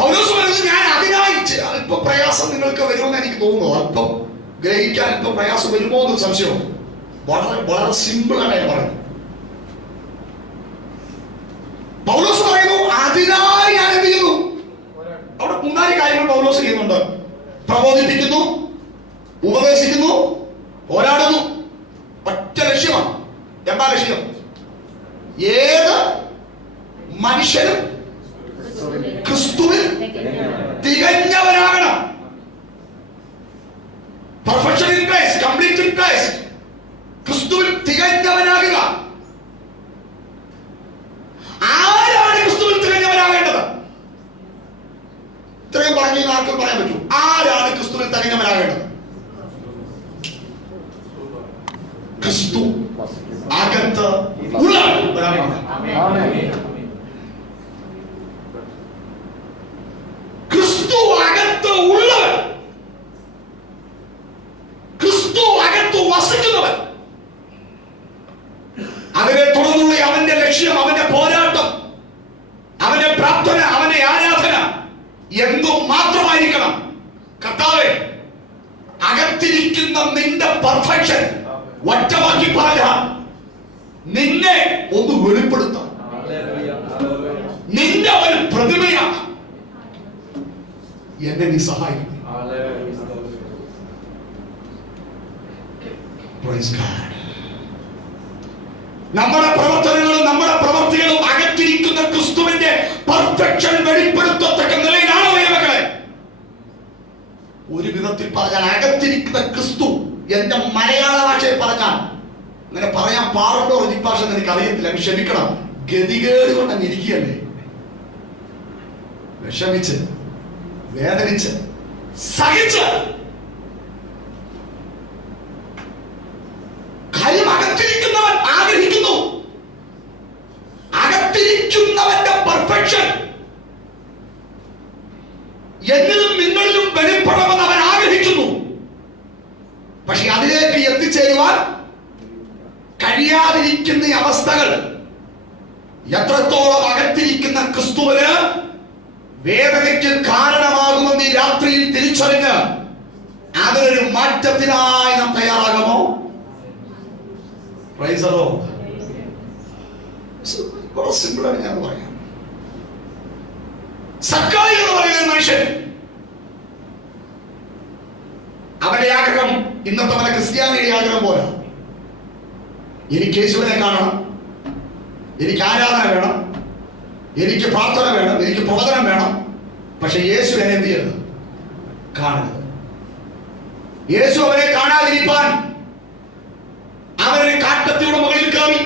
പൗലോസ് പറയുന്നത്, ഞാൻ അതിനായി അല്പം പ്രയാസം നിങ്ങൾക്ക് വരുമെന്ന് എനിക്ക് തോന്നുന്നു. അല്പം ഗ്രഹിക്കാൻ അല്പം പ്രയാസം വരുമോ എന്ന് സംശയം. വളരെ വളരെ സിമ്പിൾ ആണ് ഞാൻ പറയുന്നത്. പൗലോസ് പറയുന്നു, അതിനായി ഞാൻ എന്ത് ചെയ്യുന്നു? അവിടെ 3 കാര്യങ്ങൾ പൗലോസ് ചെയ്യുന്നുണ്ട്. പ്രബോധിപ്പിക്കുന്നു, ഉപദേശിക്കുന്നു, പോരാടുന്നു. ഒറ്റ ലക്ഷ്യമാണ്. എന്താ ലക്ഷ്യം? ഏത് മനുഷ്യനും ക്രിസ്തുവിൽ തികഞ്ഞവനാകണം. Perfection in Christ, complete in Christ. ക്രിസ്തുവിൽ തികഞ്ഞവനാകുക. ആരാണ് ക്രിസ്തുവിൽ തികഞ്ഞവനാകേണ്ടത്? ഇത്രയും പറഞ്ഞു ആർക്കും പറയാൻ പറ്റൂ. ആരാണ് ക്രിസ്തുവിൽ തികഞ്ഞവനാകേണ്ടത്? ക്രിസ്തു അകത്ത് ഉള്ളവൻ. ക്രിസ്തു അകത്ത് ഉള്ളവൻ, ക്രിസ്തു അകത്ത് വസിക്കുന്നവൻ. അതിനെ തുടർന്നുള്ള അവന്റെ ലക്ഷ്യം, അവന്റെ പോരാട്ടം, അവന്റെ പ്രാർത്ഥന, അവന്റെ ആരാധന എന്തും മാത്രമായിരിക്കണം. കർത്താവേ, അകത്തിരിക്കുന്ന നിന്റെ പെർഫെക്ഷൻ ഒറ്റവാക്കി പറഞ്ഞ നിന്നെ ഒന്ന് വെളിപ്പെടുത്താം. നിന്റെ ഒരു പ്രതിമയാണ്. എന്നെ നീ സഹായിക്കും. Praise God. നമ്മുടെ പ്രവർത്തനങ്ങളും നമ്മുടെ പ്രവർത്തികളും അകത്തിരിക്കുന്ന ക്രിസ്തുവിന്റെ പെർഫെക്ഷൻ വെളിപ്പെടുത്തത്തക്ക നിലയിലാണോ മക്കളെ? ഒരു വിധത്തിൽ പറഞ്ഞാൽ അകത്തിരിക്കുന്ന ക്രിസ്തു, എന്റെ മലയാള ഭാഷയിൽ പറഞ്ഞാൽ, അങ്ങനെ പറയാൻ പാടുണ്ടോ ഈ ഭാഷ എനിക്ക് അറിയത്തില്ല, ക്ഷമിക്കണം. ഗതികേട് കൊണ്ട് അങ്ങ് ഇരിക്കുകയല്ലേ, വിഷമിച്ച് വേദനിച്ച് സഹിച്ച്. കാര്യം അകത്തിരിക്കുന്നവൻ ആഗ്രഹിക്കുന്നു, അകത്തിരിക്കുന്നവന്റെ പെർഫെക്ഷൻ എന്നിലും നിങ്ങളിലും വെളിപ്പെടണമെന്ന് അവൻ ആഗ്രഹിക്കുന്നു. പക്ഷെ അതിലേക്ക് എത്തിച്ചേരുവാൻ കഴിയാതിരിക്കുന്ന അവസ്ഥകൾ എത്രത്തോളം അകത്തിരിക്കുന്ന ക്രിസ്തുവിന് വേദനയ്ക്ക് കാരണമാകുമെന്ന് ഈ രാത്രിയിൽ തിരിച്ചറിഞ്ഞ് അതിനൊരു മാറ്റത്തിനായി നാം തയ്യാറാകുമോ? വളരെ സിമ്പിളാണ് ഞാൻ പറയാം. സക്കായി എന്ന് പറയുന്ന മനുഷ്യൻ, അവന്റെ ആഗ്രഹം ഇന്നത്തെ പല ക്രിസ്ത്യാനിയുടെ ആഗ്രഹം പോലെ. എനിക്ക് യേശുവിനെ കാണണം, എനിക്ക് ആരാധന വേണം, എനിക്ക് പ്രാർത്ഥന വേണം, എനിക്ക് പ്രവചനം വേണം. പക്ഷെ യേശു എന്നെ എന്ത് ചെയ്യരുത്? കാണരുത്. യേശു അവനെ കാണാതിരിപ്പാൻ അവനെ കാട്ടത്തിയുടെ മുകളിൽ കയറി.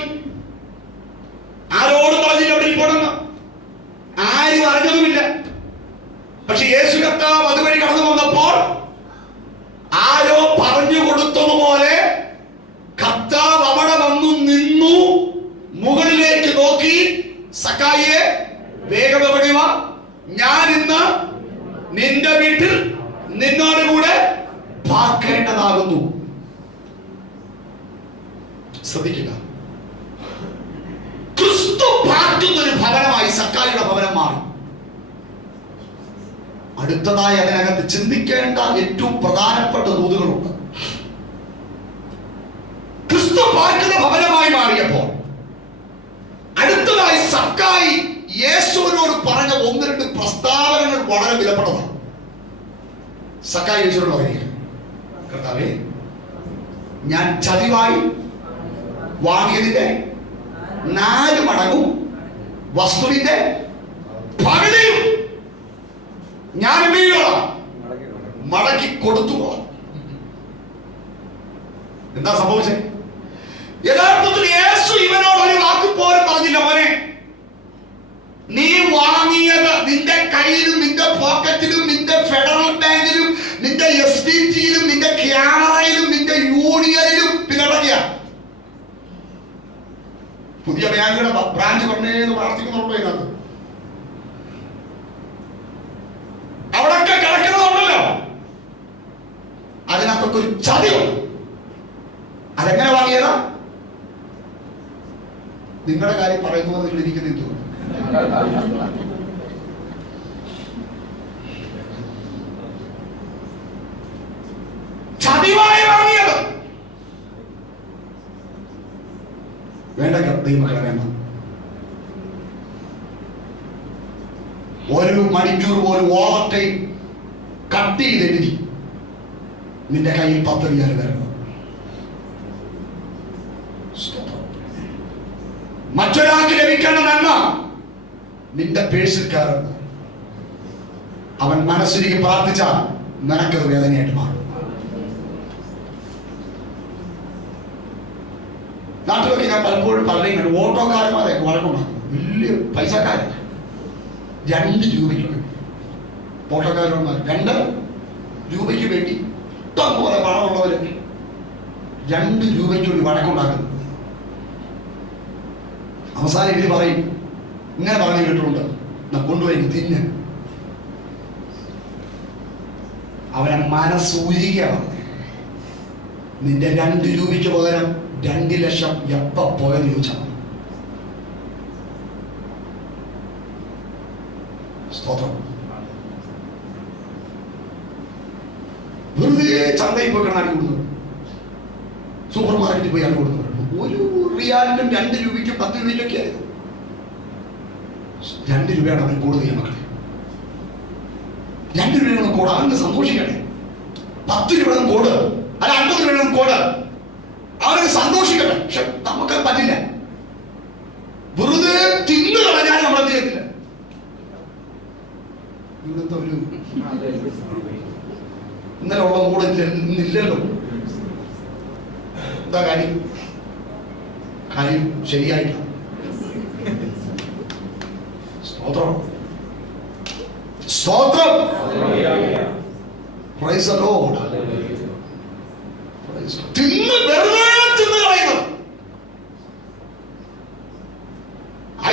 ആരോടും പറഞ്ഞില്ല അവിടെ ഇരിപ്പണമെന്ന്, ആരും അറിഞ്ഞതുമില്ല. പക്ഷെ യേശു കർത്താവ് അതുവഴി കടന്നു വന്നപ്പോൾ ആരോ പറഞ്ഞു കൊടുത്തതുപോലെ കർത്താവ് അവിടെ വന്നു നിന്നു, മുകളിലേക്ക് നോക്കി, സക്കായിയെ വേഗം ഇറങ്ങി വാ, ഞാൻ ഇന്ന് നിന്റെ വീട്ടിൽ നിന്നോട് കൂടെ പാർക്കേണ്ടതാകുന്നു. ശ്രദ്ധിക്കുക, ക്രിസ്തു പാർക്കുന്ന ഒരു ഭവനമായി സക്കായിയുടെ ഭവനം മാറി. അടുത്തതായി അതിനകത്ത് ചിന്തിക്കേണ്ട ഏറ്റവും പ്രധാനപ്പെട്ട ദൂതുകളുണ്ട്. ക്രിസ്തു പാർക്കുന്ന ഭവനമായി മാറിയപ്പോൾ അടുത്തതായി സക്കായി യേശുവിനോട് പറഞ്ഞ ഒന്ന് രണ്ട് പ്രസ്താവനകൾ വളരെ വിലപ്പെട്ടതാണ്. സക്കായി യേശുവിനോട് പറയുക, കർത്താവേ, ഞാൻ ചതിവായി വാങ്ങിയതിന്റെ 4 മടങ്ങും വസ്തുവിന്റെ പകുതിയും ഞാൻ മടക്കി കൊടുത്തുകൊള്ളാം. എന്താ സംഭവിച്ചത്? യഥാർത്ഥത്തിൽ യേശു ഇവനോട് ഒരു വാക്ക് പോലും പറഞ്ഞില്ല. മോനെ, നീ വാങ്ങിയത് നിന്റെ കയ്യിലും നിന്റെ പോക്കറ്റിലും നിന്റെ ഫെഡറൽ ബാങ്കിലും നിന്റെ SDTയിലും നിന്റെ ക്യാമറയിലും നിന്റെ യൂണിയനിലും പിന്നടങ്ങിയ പുതിയ ബാങ്കുകളുടെ ബ്രാഞ്ച് പറഞ്ഞേന്ന് പ്രാർത്ഥിക്കുന്നുണ്ടോ? ഇതിനകത്ത് അവിടൊക്കെ കിടക്കുന്നതുണ്ടല്ലോ, അതിനകത്തൊക്കെ ഒരു ചതിയുണ്ട്. അതെങ്ങനെ വാങ്ങിയതാ? നിങ്ങളുടെ കാര്യം പറയുന്നു നിങ്ങൾ ഇരിക്കുന്ന എന്തുകൊണ്ട്? ചതിവായി വാങ്ങിയത്. വേണ്ട ദൈവമക്കളെ, വേണ്ട. 1 മണിക്കൂർ പോലും ഓവർ ടൈം കട്ട് ചെയ്തെഴുതി നിന്റെ കയ്യിൽ 10 റിയാൽ വരണം. മറ്റൊരാൾക്ക് ലഭിക്കേണ്ട നന്മ നിന്റെ പേഴ്സിൽ കയറുന്നു. അവൻ മനസ്സിലേക്ക് പ്രാർത്ഥിച്ചാൽ നിനക്കത് വേദനയായിട്ട് മാറും. നാട്ടിലൊക്കെ ഞാൻ പലപ്പോഴും പറയുന്നുണ്ട്, ഓട്ടോക്കാരന്മാരെ വഴക്കുണ്ടാക്കും. വലിയ പൈസക്കാരൻ 2 രൂപയ്ക്ക് വേണ്ടി, ഓട്ടോക്കാരന്മാർ 2 രൂപയ്ക്ക് വേണ്ടി ഇഷ്ടം പോലെ പണമുള്ളവര് 2 രൂപയ്ക്ക് വേണ്ടി വഴക്കുണ്ടാക്കുന്നു. അവസാനം ഇവര് പറയും, ഇങ്ങനെ പറഞ്ഞു കേട്ടിട്ടുണ്ട്, കൊണ്ടുപോയി തിന്ന്. അവനെ മനസ്സൂരിക. നിന്റെ 2 രൂപയ്ക്ക് പകരം 2 ലക്ഷം എപ്പ പോയെന്ന് ചോദിച്ചാൽ സ്തോത്രം. വെറുതെ ചന്തയിൽ പോയി കിടന്നാണ് കൊടുക്കുന്നത്, സൂപ്പർ മാർക്കറ്റിൽ പോയി ആണ് കൊടുക്കുന്നത്. 1 റിയാലിനും 2 രൂപയ്ക്കും 10 രൂപയ്ക്കൊക്കെ ആയിരുന്നു. 2 രൂപയാണ് അവൻ കൂടുതൽ ചെയ്യാൻ മക്കളെ. 2 രൂപയാണ് കൂടെ, അവന് സന്തോഷിക്കട്ടെ. 10 രൂപയുടെ കൂട്, അല്ല 50 രൂപയുടെ കൂട്, അവനൊക്കെ സന്തോഷിക്കട്ടെ. പക്ഷെ നമുക്ക് പറ്റില്ല. വെറുതെ തിന്നു കളഞ്ഞാൽ നമ്മളെ ചെയ്യത്തില്ല. ഇന്നത്തെ ഒരു ഇന്നലെ ഉള്ള മൂടെ ഇന്നില്ലല്ലോ. എന്താ കാര്യം? കാര്യം ശരിയായില്ല. സ്തോത്രം, സ്തോത്രം. Praise the Lord. തിന്ന് വെറുതെ തിന്ന് കളയുന്നത്.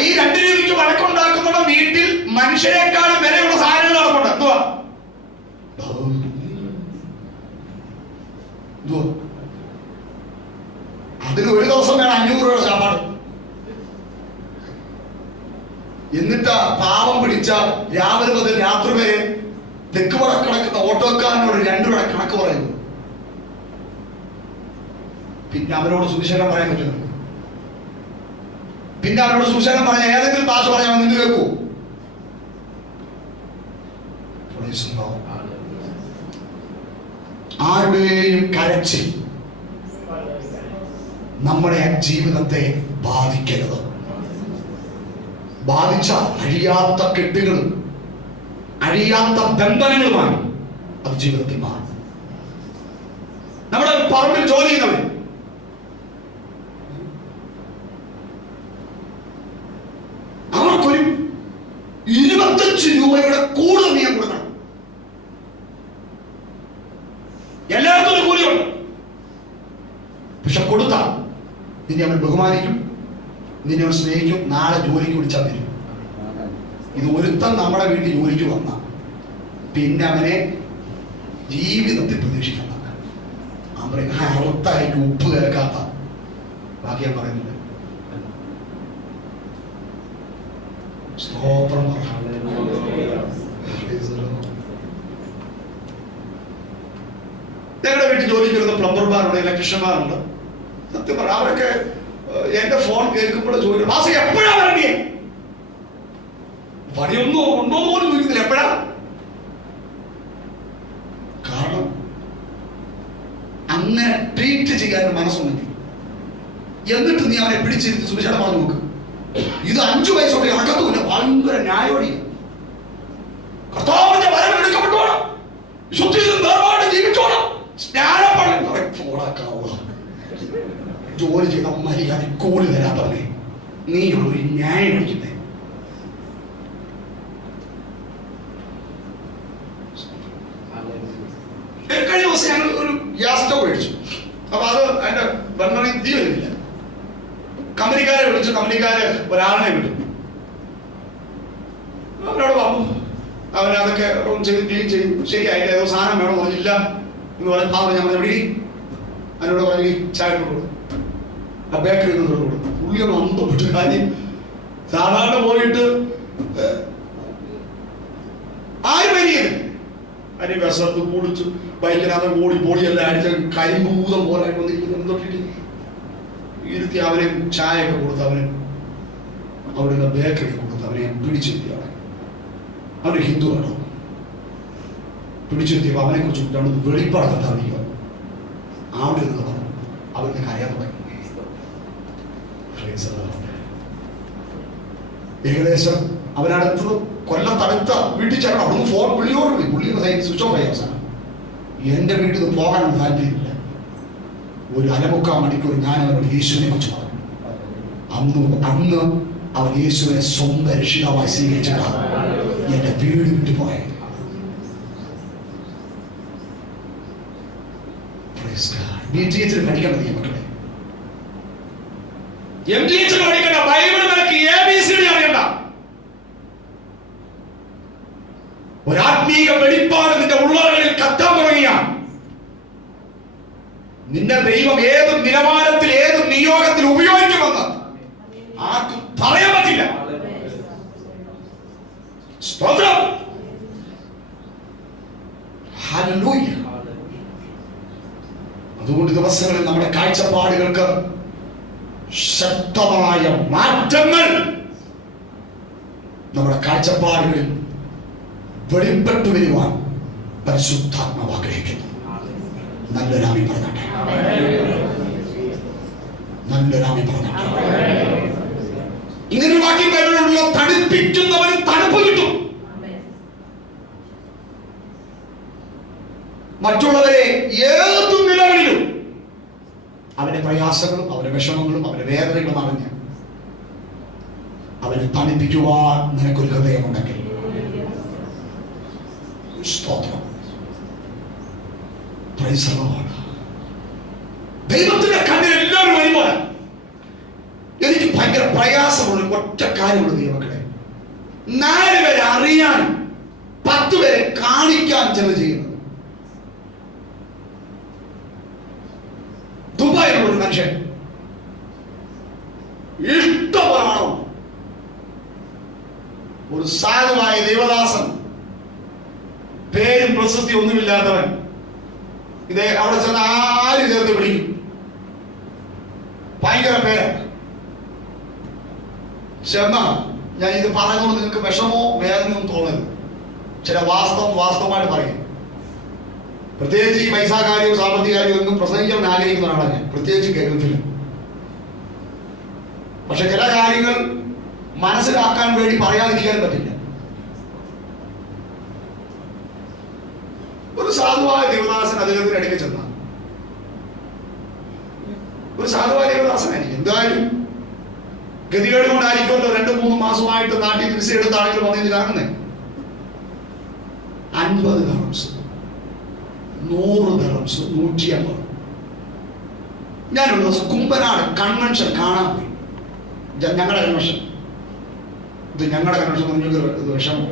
ഈ 2 രൂപയ്ക്ക് വഴക്കുണ്ടാക്കുന്ന വീട്ടിൽ മനുഷ്യരെക്കാളും വിലയുള്ള സാധനങ്ങൾ നടക്കുന്നുണ്ട്. എന്തുവാ? അതിന് ഒരു ദിവസം വേണം 500 രൂപയുടെ സാപ്പാട്. എന്നിട്ട് പാവം പിടിച്ച രാവിലെ മുതൽ രാത്രി വരെ തെക്ക് വടക്കിടക്കുന്ന ഓട്ടോക്കാരനോട് 2 രൂപ കണക്ക് പറയുന്നു. പിന്നെ അവരോട് സുവിശേഷം പറയാൻ പറ്റുന്നു. പിന്നെ അവരോട് സുവിശേഷം പറഞ്ഞ ഏതെങ്കിലും ഭാഷ പറയാൻ നിന്ന് കേൾക്കൂ. ആരുടെയും കരച്ചിൽ നമ്മുടെ ജീവിതത്തെ ബാധിക്കരുത്. ബാധിച്ച അഴിയാത്ത കെട്ടുകളും അഴിയാത്ത ബന്ധനങ്ങളുമായി അത് ജീവിതത്തിൽ മാറും. നമ്മുടെ പറമ്പിൽ ജോലി ചെയ്യുന്നവർ അവർക്കൊരു 25 രൂപയുടെ കൂടുതൽ നീ കൊടുക്കണം. എല്ലാവർക്കും ഒരു കൂലിയുണ്ട്. പക്ഷെ കൊടുത്താൽ നിന്നെ അവൻ ബഹുമാനിക്കും, നിന്നെ അവൻ സ്നേഹിക്കും. നാളെ ജോലിക്ക് വിളിച്ചാൽ തരും. ഇത് ഒരുത്തൻ നമ്മുടെ വീട്ടിൽ ജോലിക്ക് വന്ന പിന്നെ അവനെ ജീവിതത്തിൽ പ്രതീക്ഷിക്കണം. അവരെ അറുത്തായിട്ട് ഉപ്പ് കേൾക്കാത്ത ബാക്കി ഞാൻ പറയുന്നില്ല. ഞങ്ങളുടെ വീട്ടിൽ ജോലിക്ക് വരുന്ന പ്ലംബർമാരുണ്ട്, ഇലക്ട്രീഷ്യന്മാരുണ്ട്. സത്യം പറ അവരൊക്കെ എന്റെ ഫോൺ കേൾക്കുമ്പോൾ ചോദിക്കും, മാസം എപ്പോഴാ വരണ്ടേ? പണിയൊന്നും ഉണ്ടോ പോലും ചോദിക്കുന്നില്ല. എപ്പോഴാ? കാരണം അങ്ങനെ ട്രീറ്റ് ചെയ്യാൻ മനസ്സുണ്ടെങ്കിൽ എന്നിട്ട് നീ അവനെ പിടിച്ചിരുത്തി സുവിശേഷം പറഞ്ഞു നോക്ക്. ഇത് 5 വയസ്സോടെ ഇറക്കത്തുമില്ല. ഭയങ്കര ന്യായോടി. കർത്താവിന്റെ വരവ് എടുക്കപ്പെട്ടോണം, വിശുദ്ധിയിലും വേർപാട് ജീവിച്ചോണം, സ്നാനപ്പെടണം. ജോലി ചെയ്ത മര്യാദ കൂലി തരാത്തവനെ നീ ഒരു ന്യായം അടിക്കുന്നേ. കഴിഞ്ഞ ദിവസം ഞങ്ങൾ ഒരു ഗ്യാസ് സ്റ്റവ് മേടിച്ചു. അപ്പൊ അത് അതിന്റെ ബർണറിൽ തീ വരുന്നില്ല. കമ്പനിക്കാരെ വിളിച്ചു. കമ്പനിക്കാര് ഒരാളിനെ വിട്ടു. അവനോട് പറഞ്ഞു, അവനതൊക്കെ ചെയ്ത് ക്ലീൻ ചെയ്തു. ശരിയായിട്ട് ഏതോ സാധനം വേണം പറഞ്ഞില്ല എന്ന് പറഞ്ഞ ഞങ്ങൾ എവിടെ അതിനോട് പറഞ്ഞ് ചായ കൊടുക്കും. ആ ബേക്കറി കൊടുക്കും. പുള്ളിയൊന്ന് അന്തപ്പെട്ടു. കാര്യം സാധാരണ പോയിട്ട് ആരും വരികയാണ്. അരി വിശത്ത് കുടിച്ചു ബൈക്കിനകത്ത് ഓടി പൊടിയെല്ലാം അടിച്ച് കരിമ്പൂതം പോലെ വന്നിരിക്കുന്നു. ഇരുത്തി അവനെ ചായയൊക്കെ കൊടുത്ത് അവന് അവിടെ ബേക്കറി കൊടുത്ത് അവനെ പിടിച്ചിരുത്തി. അവന് ഹിന്ദു ആണോ പിടിച്ചിരുത്തിയപ്പോൾ അവനെ കുറിച്ച് രണ്ട് വെളിപ്പാട് അറിയുക. അവിടെ നിന്ന് പറഞ്ഞു അവർക്ക് കരയാൻ തുടങ്ങി. ഏകദേശം അവനടുത്ത് കൊല്ലത്തടുത്ത വീട്ടിൽ ചേർക്കണം. അവിടെ നിന്ന് ഫോൺ വിളിയോട് വിളി. പുള്ളിയുടെ സൈഡ് സ്വിച്ച് ഓഫ് ആയി. അവസാനം എന്റെ വീട്ടിൽ നിന്ന് പോകാനൊന്നും താല്പര്യമില്ല. ഒരു 1.25 മണിക്കൂർ ഞാൻ അവനോട് യേശുവിനെ കുറിച്ച് പറഞ്ഞു. അന്ന് അവൻ യേശുവിനെ സ്വന്തം രക്ഷിതാവായി സ്വീകരിച്ചിട്ടാണ് എന്റെ വീട് വിട്ടു പോയത്. പഠിക്കേണ്ടത് ഈ മക്കളെ പഠിക്കണ്ട. ബൈബിൾ നിനക്ക് ABCD അറിയണ്ട. ഒരാത്മീക വെളിപ്പാട് നിന്റെ ഉള്ളറകളിൽ കത്താൻ തുടങ്ങിയ നിന്റെ ദൈവം ഏത് നിലവാരത്തിൽ ഏത് നിയോഗത്തിൽ ഉപയോഗിക്കുമെന്ന് ആർക്കും പറയാൻ പറ്റില്ല. സ്തോത്രം. ഹല്ലേലൂയ. അതുകൊണ്ട് ദിവസങ്ങളിൽ നമ്മുടെ കാഴ്ചപ്പാടുകൾക്ക് ശക്തമായ മാറ്റങ്ങൾ നമ്മുടെ കാഴ്ചപ്പാടുകളിൽ വെളിപ്പെട്ടു വരുവാൻ പരിശുദ്ധാത്മാവ് ആഗ്രഹിക്കുന്നു. നല്ലൊരാമി പറഞ്ഞാട്ടെ. നല്ലൊരാമി പറഞ്ഞാട്ടെ. ഇങ്ങനൊരു വാക്യം ബൈബിളിലുള്ള തണുപ്പിക്കുന്നവന് തണുപ്പ് കിട്ടും. മറ്റുള്ളവരെ ഏത് നിലകളിലും അവന്റെ പ്രയാസങ്ങളും അവന്റെ വിഷമങ്ങളും അവന്റെ വേദനകളും അറിഞ്ഞ് അവനെ തണുപ്പിക്കുവാൻ നിനക്കൊരു ഹൃദയമുണ്ടെങ്കിൽ സ്തോത്രം. Praise the Lord. ദൈവത്തിന്റെ കണ്ണിൽ എല്ലാവരും വരുമ്പോൾ എനിക്ക് ഭയങ്കര പ്രയാസമുള്ള ഒറ്റ കാര്യമുള്ള ദൈവമക്കളെ, 4 പേരെ അറിയാൻ 10 പേരെ കാണിക്കാൻ ചില ചെയ്യുന്നത്. ദുബായിലുള്ള ഒരു മനുഷ്യൻ ഇഷ്ടമാണോ ഒരു സാധുവായ ദേവദാസൻ, പേരും പ്രശസ്തി ഒന്നുമില്ലാത്തവൻ, ഇതേ അവിടെ ചെന്ന് ആരും ചേർത്ത് പിടിക്കും, ഭയങ്കര പേരാണ്. ചെന്നാ ഞാൻ ഇത് പറയുന്നത് നിങ്ങൾക്ക് വിഷമോ വേദനയോ തോന്നരുത്. ചില വാസ്തവമായിട്ട് പറയും. പ്രത്യേകിച്ച് ഈ പൈസ കാര്യവും സാമ്പത്തിക കാര്യവും ഒന്നും പ്രസംഗിക്കാൻ ആഗ്രഹിക്കുന്ന ആളാണ് ഞാൻ, പ്രത്യേകിച്ച് കേരളത്തിലും. പക്ഷെ ചില കാര്യങ്ങൾ മനസ്സിലാക്കാൻ വേണ്ടി പറയാതിരിക്കാൻ പറ്റില്ല. ഒരു സാധുവായ ദേവദാസൻ അദ്ദേഹത്തിന് ഇടയ്ക്ക് ചെന്ന ഒരു സാധുവായ ദേവദാസനായിരിക്കും. എന്തായാലും ഗതികേട് കൊണ്ടായിരിക്കുമല്ലോ 2-3 മാസമായിട്ട് നാട്ടിൽ വിസ എടുത്താണെങ്കിലും വന്നിട്ട് കാണുന്നേ. 50 ദിർഹംസ്, 100 ദിർഹംസ്, 150. ഞാനൊരു ദിവസം കുമ്പനാട് കൺവെൻഷൻ കാണാൻ പോയി. ഞങ്ങളുടെ കൺവെൻഷൻ, ഇത് ഞങ്ങളുടെ കൺവെൻഷൻ നിങ്ങൾക്ക് വിഷമം.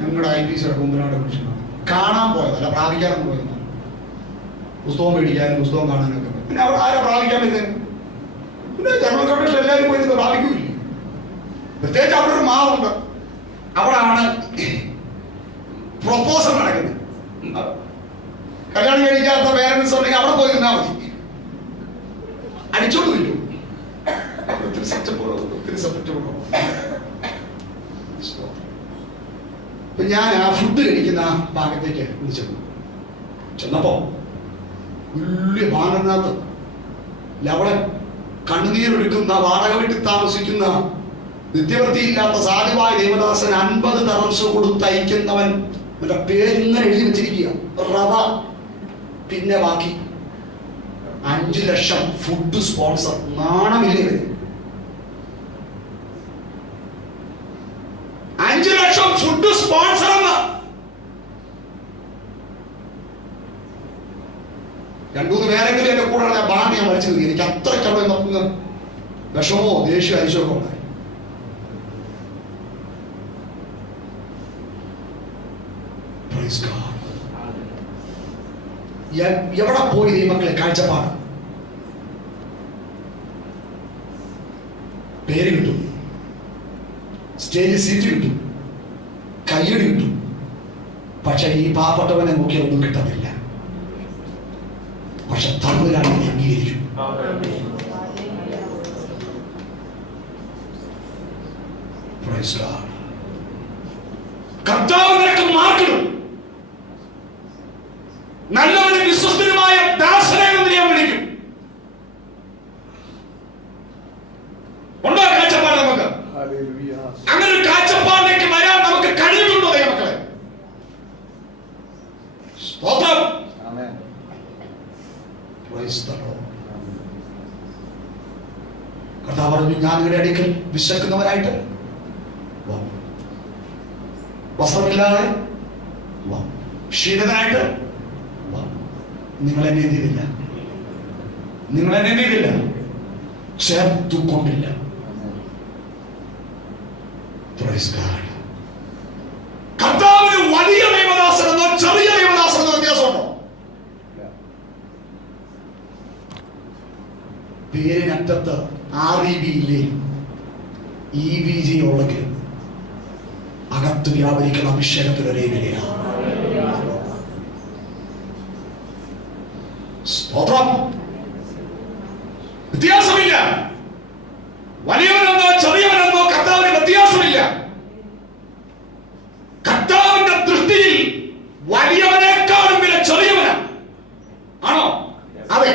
ഞങ്ങളുടെ IPCയുടെ കുമ്പനാട് കൺവെൻഷൻ കാണാൻ പോയതല്ല, പ്രാപിക്കാനൊന്നും പോയതാണ്. പുസ്തകം മേടിക്കാനും പുസ്തകം കാണാനൊക്കെ. പിന്നെ അവിടെ ആരാ പ്രാപിക്കാൻ പറ്റുന്നത്? പിന്നെ ജനറൽ കൺവെൻഷൻ എല്ലാവരും പോയി പ്രാപിക്കൂല. പ്രത്യേകിച്ച് അവിടെ ഒരു മാവുണ്ട്, അവിടാണ് പ്രൊപ്പോസൽ നടക്കുന്നത്. കല്യാണം കഴിക്കാത്ത പേരൻസ് ഉണ്ടെങ്കിൽ അവിടെ പോയി നിന്നാൽ മതി, അടിച്ചോണ്ട് വരും. ഒത്തിരി സത്യപ്പെടും. ഞാൻ ആ ഫുഡ് കഴിക്കുന്ന ഭാഗത്തേക്ക് ചെന്നപ്പോ വലിയ ഭാഗത്തിനകത്ത് ലവണൻ കണ്ണുനീരൊഴുക്കുന്ന, വാടക വീട്ടിൽ താമസിക്കുന്ന, നിത്യവൃത്തിയില്ലാത്ത സാധുവായ ദേവദാസൻ 50 ദിർഹംസ് കൊടുത്തയക്കുന്നവൻ അവന്റെ പേരിങ്ങനെ എഴുതി വെച്ചിരിക്കുക, റവ. പിന്നെ ബാക്കി 5 ലക്ഷം ഫുഡ് സ്പോൺസർ. നാണമില്ലേ? 5 ലക്ഷം ഫുഡ് സ്പോൺസർ എന്ന് 2-3 പേരെങ്കിലും എന്റെ കൂടെ ഞാൻ ബാധ ഞാൻ വലിച്ചു കയറി. എനിക്ക് അത്രയ്ക്കവിടെ നോക്കുന്ന വിഷമോ ദേഷ്യം അരിശമൊക്കെ ഉണ്ടായി. എവിടെ പോയി ഈ മക്കളെ കാഴ്ചപ്പാട്? പേര് കിട്ടും, സ്റ്റേജിൽ സീറ്റ് കിട്ടും, കയ്യടി കിട്ടും. പക്ഷെ ഈ പാവപ്പെട്ടവനെ നോക്കിയാൽ ഒന്നും കിട്ടത്തില്ല. പക്ഷെ തമിഴാണ് അംഗീകരിക്കും. കർത്താവ് നിനക്ക് മാർക്കിടും. നല്ലവനും വിശ്വസ്തനുമായ ദാസനെ എന്ന് ഞാൻ വിളിക്കും. ഉണ്ടോ കാഴ്ചപ്പാട്? നമുക്ക് അങ്ങനെ ഒരു കാഴ്ചപ്പാടിലേക്ക് വരാൻ നമുക്ക് കഴിയുന്നുണ്ടോ മക്കളെ? സ്തോത്രം. കർത്താവ് പറഞ്ഞു, ഞാൻ നിങ്ങളുടെ അടുക്കൽ വിശക്കുന്നവരായിട്ട്, വസ്ത്രമില്ലാതെ, ക്ഷീണിതനായിട്ട് നിങ്ങളെന്നെ എന്തില്ല, നിങ്ങളെന്നെ എന്തില്ല, ചേർത്തുകൊണ്ടില്ല. കർത്താവിന് വലിയ ദൈവദാസനെന്നോ ചെറിയ ദൈവദാസനെന്നോ വ്യത്യാസമുണ്ടോ? പേരിനറ്റത്ത് REV ഇല്ലേ, EVG ഉള്ളെങ്കിലും അകത്ത് വ്യാപരിക്കുന്ന അഭിഷേകത്തിന് ഒരേ വിലയാണ്. സ്തോത്രം. വ്യത്യാസമില്ല. വലിയവനെന്നോ ചെറിയവനെന്നോ കർത്താവിന് വ്യത്യാസമില്ല. കർത്താവിന്റെ ദൃഷ്ടിയിൽ വലിയവനേക്കാളും വില ചെറിയവനാണ്. ആണോ? അതെ.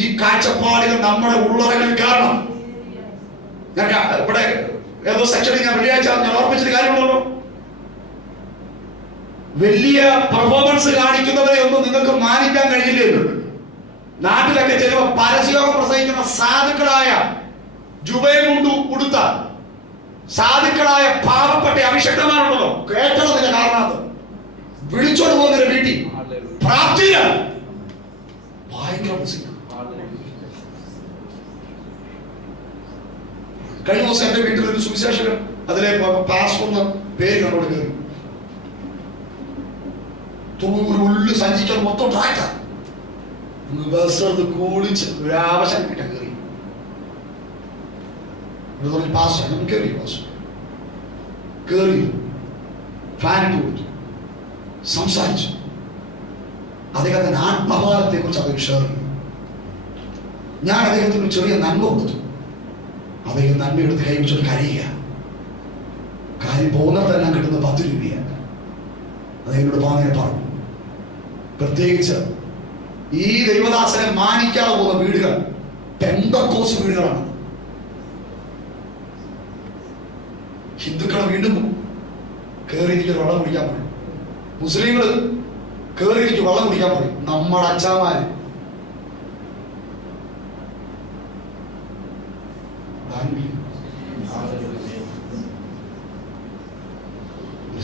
ഈ കാഴ്ചപ്പാടുകൾ നമ്മുടെ ഉള്ളറകളിൽ കാരണം ഇവിടെ ഏതോ സെക്ഷനിൽ ഞാൻ വെള്ളിയാഴ്ച ഞാൻ ഓർപ്പിച്ചൊരു കാര്യമുണ്ടല്ലോ, വലിയ പെർഫോമൻസ് കാണിക്കുന്നവരെ ഒന്നും നിങ്ങൾക്ക് മാനിക്കാൻ കഴിയില്ലല്ലോ. നാട്ടിലൊക്കെ ചിലപ്പോൾ പരസ്യയോഗം പ്രസംഗിക്കുന്ന സാധുക്കളായ ജുബയും മുണ്ടു ഉടുത്ത സാധുക്കളായ പാവപ്പെട്ട അഭിഷക്തന്മാരുണ്ടല്ലോ, കേട്ടതിന്റെ കാരണത്ത് വിളിച്ചോണ്ട് പോകുന്നൊരു വീട്ടിൽ പ്രാപ്തിയാണ് ഭയങ്കര പ്രസംഗം. കഴിഞ്ഞ ദിവസം എന്റെ വീട്ടിലൊരു സുവിശേഷകൻ അതിലെ പാസ്റ്റർ പേര് കണ്ടോട് കയറി, ഒരു ഉള്ളു സഞ്ചിക്കാൻ മൊത്തം ട്രാക്ടർ ബസ് കൂടിച്ച് ഒരു ആവശ്യം കയറി പാസ്റ്റർ കയറി കയറി ഫാനിട്ട് കൊടുത്തു, സംസാരിച്ചു. അദ്ദേഹത്തിന്റെ ആത്മഭാവത്തെ കുറിച്ച് അദ്ദേഹം ഷെയർ ചെയ്തു. ഞാൻ അദ്ദേഹത്തിന് ചെറിയ നന്മ കൊടുത്തു. അദ്ദേഹം നന്മ എടുത്ത് കൈവച്ചോട്ട് കരയുക. കാര്യം പോകുന്നിടത്തെല്ലാം കിട്ടുന്ന 10 രൂപയാണ്. അദ്ദേഹത്തോട് പറഞ്ഞു, പ്രത്യേകിച്ച് ഈ ദൈവദാസനെ മാനിക്കാതെ പോകുന്ന വീടുകൾ പെന്തക്കോസ് വീടുകളാണ്. ഹിന്ദുക്കളെ വീണ്ടും കയറിയിരിക്കും വെള്ളം കുടിക്കാൻ പറയും, മുസ്ലിങ്ങൾ കയറിയിരിക്കും വെള്ളം കുടിക്കാൻ പറയും. നമ്മുടെ അച്ഛാമാര്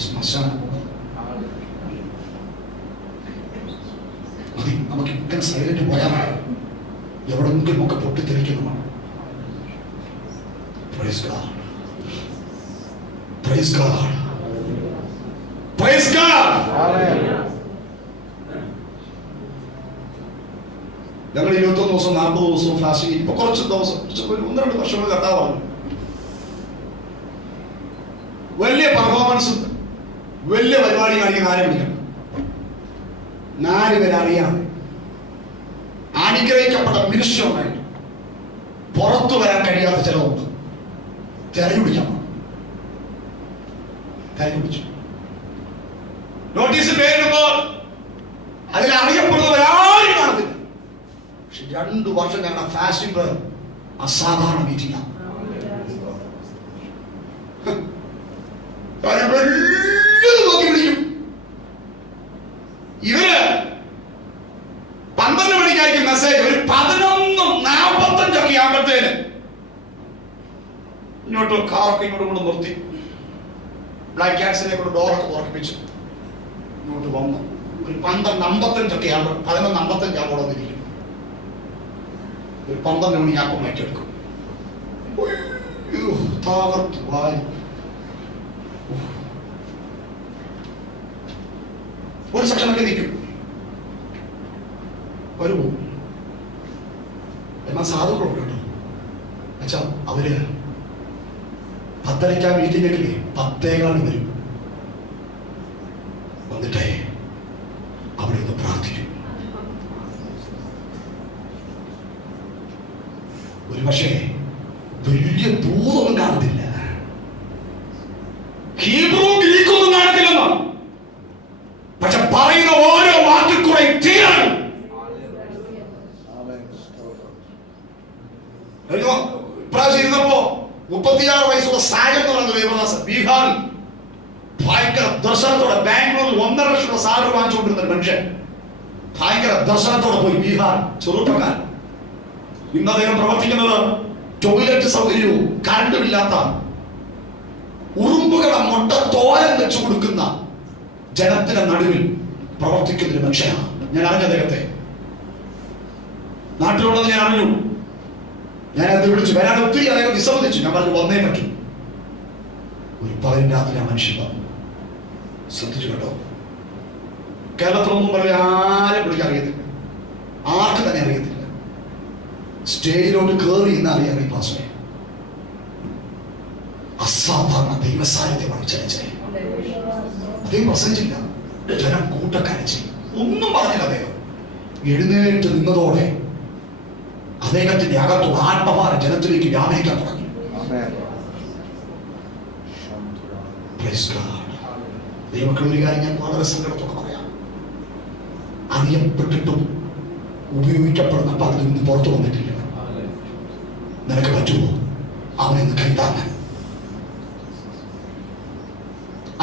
ശ്മശാനം മതി, നമുക്ക് ഇങ്ങനെ സൈലന്റ് പോയാൽ എവിടെങ്കിലും ഒക്കെ പൊട്ടിത്തെറിക്കുന്നതാണ്. Praise God. Praise God. Praise God. ഞങ്ങൾ 21 ദിവസം 40 ദിവസവും ഫാസ്റ്റിംഗ്. ഇപ്പൊ കുറച്ച് ദിവസം 1-2 വർഷങ്ങൾ കർത്താവ് പറഞ്ഞു, വലിയ പെർഫോമൻസ് വലിയ പരിപാടി കാണിക്കുന്ന ആരും വിളിക്കണം. 4 പേര് അറിയാം അനുഗ്രഹിക്കപ്പെട്ട മിനിസ്റ്ററുമായിട്ട് പുറത്തു വരാൻ കഴിയാത്ത ചിലവുണ്ട്. തെരഞ്ഞു പിടിച്ചു നോട്ടീസ് പേരിടുമ്പോൾ അതിൽ അറിയപ്പെടുന്നവരാരും കാണത്തില്ല. പക്ഷെ 2 വർഷം ഞങ്ങളുടെ ഫാസ്റ്റിംഗ് പ്രയർ അസാധാരണ മീറ്റിംഗ് ആണ്. നോക്കി വിളിക്കും. ഇവര് 12 മണിക്കായിരിക്കും മെസ്സേജ്, ഒരു 11:45 ആകുമ്പോഴത്തേന് ഇങ്ങോട്ട് കാറൊക്കെ ഇങ്ങോട്ട് നിർത്തി ബ്ലാക്ക് ക്യാറ്റ്സിനെ കൊണ്ട് ഡോറൊക്കെ തുറപ്പിച്ചു ഇങ്ങോട്ട് വന്നു. ഒരു 12:55 ആകുമ്പോൾ 11:55 ആകുമ്പോൾ വന്നിരിക്കും. ഒരു 12 മണിയാകുമ്പോൾ മാറ്റിയെടുക്കും. താകർത്തു വായി. ഒരു സെക്ഷനൊക്കെ നിൽക്കും, വരുമോ എന്നാൽ സാധുക്കളുണ്ട് കേട്ടോ. അച്ഛാ അവര് 10:30 മീറ്റിംഗില്ലേ 10:15 വരും. വന്നിട്ടേ അവിടെ ഒന്ന് പ്രാർത്ഥിക്കും. ഒരു പക്ഷേ വലിയ ദൂതൊന്നും കാണത്തില്ല, ഹീബ്രു ഗ്രീക്കൊന്നും കാണത്തില്ലെന്നോ, പക്ഷെ പറയുന്ന ഓരോ വാക്കിൽ കൂടെ തീരാണ്. ഇപ്രാവശ്യം ഇരുന്നപ്പോ 36 വയസ്സുള്ള സാജൻ എന്ന് പറയുന്ന ദേവദാസൻ ബീഹാറിൽ ഭയങ്കര ദർശനത്തോടെ, ബാംഗ്ലൂരിൽ 1.5 ലക്ഷം സാലറി വാങ്ങിച്ചുകൊണ്ടിരുന്ന ഒരു മനുഷ്യൻ ഭയങ്കര ദർശനത്തോടെ പോയി ബീഹാർ, ചെറുപ്പക്കാരൻ. ഇന്ന് അദ്ദേഹം പ്രവർത്തിക്കുന്നത് ടോയ്ലറ്റ് സൗകര്യവും കറണ്ടും ഇല്ലാത്ത ഉറുമ്പുകളുടെ മുട്ട തോരൻ വെച്ചു കൊടുക്കുന്ന ജനത്തിന്റെ നടുവിൽ പ്രവർത്തിക്കുന്ന ഒരു മനുഷ്യനാണ്. ഞാൻ അറിഞ്ഞ അദ്ദേഹത്തെ നാട്ടിലുള്ളത് ഞാൻ അറിഞ്ഞു. ഞാനത് വിളിച്ചു വരാൻ ഒത്തിരി അദ്ദേഹം വിസമ്മതിച്ചു. ഞാൻ പറഞ്ഞു വന്നേ പറ്റൂ. ഒരു 10 രാത്രി ആ മനുഷ്യൻ വന്നു. ശ്രദ്ധിച്ചു കേട്ടോ, കേരളത്തിലൊന്നും പറഞ്ഞ ആരെ വിളിക്കാൻ അറിയത്തില്ല, ആർക്ക് തന്നെ അറിയത്തില്ല. സ്റ്റേജിലോട്ട് കയറി എന്ന് അറിയാം ഈ പാസ്റ്ററെ. അസാധാരണ ദൈവസാന്നിധ്യമാണ് ചലിച്ചത്. അദ്ദേഹം പ്രസംഗിച്ചില്ല, ജനം കൂട്ടക്കരച്ച് ഒന്നും പറഞ്ഞില്ല. അദ്ദേഹം എഴുന്നേറ്റ് നിന്നതോടെ അദ്ദേഹത്തിന്റെ അകത്തുള്ള ആത്മഭാരം ജനത്തിലേക്ക് വ്യാപരിക്കാൻ തുടങ്ങി. ദൈവമക്കൾ, ഒരു കാര്യം ഞാൻ വളരെ സങ്കടത്തോടെ പറയാം, അറിയപ്പെട്ടിട്ടും ഉപയോഗിക്കപ്പെടുന്ന പലരും ഇന്ന് പുറത്തു വന്നിട്ടില്ല. നിനക്ക് പറ്റുമോ അവനെ കൈതാങ്ങാൻ?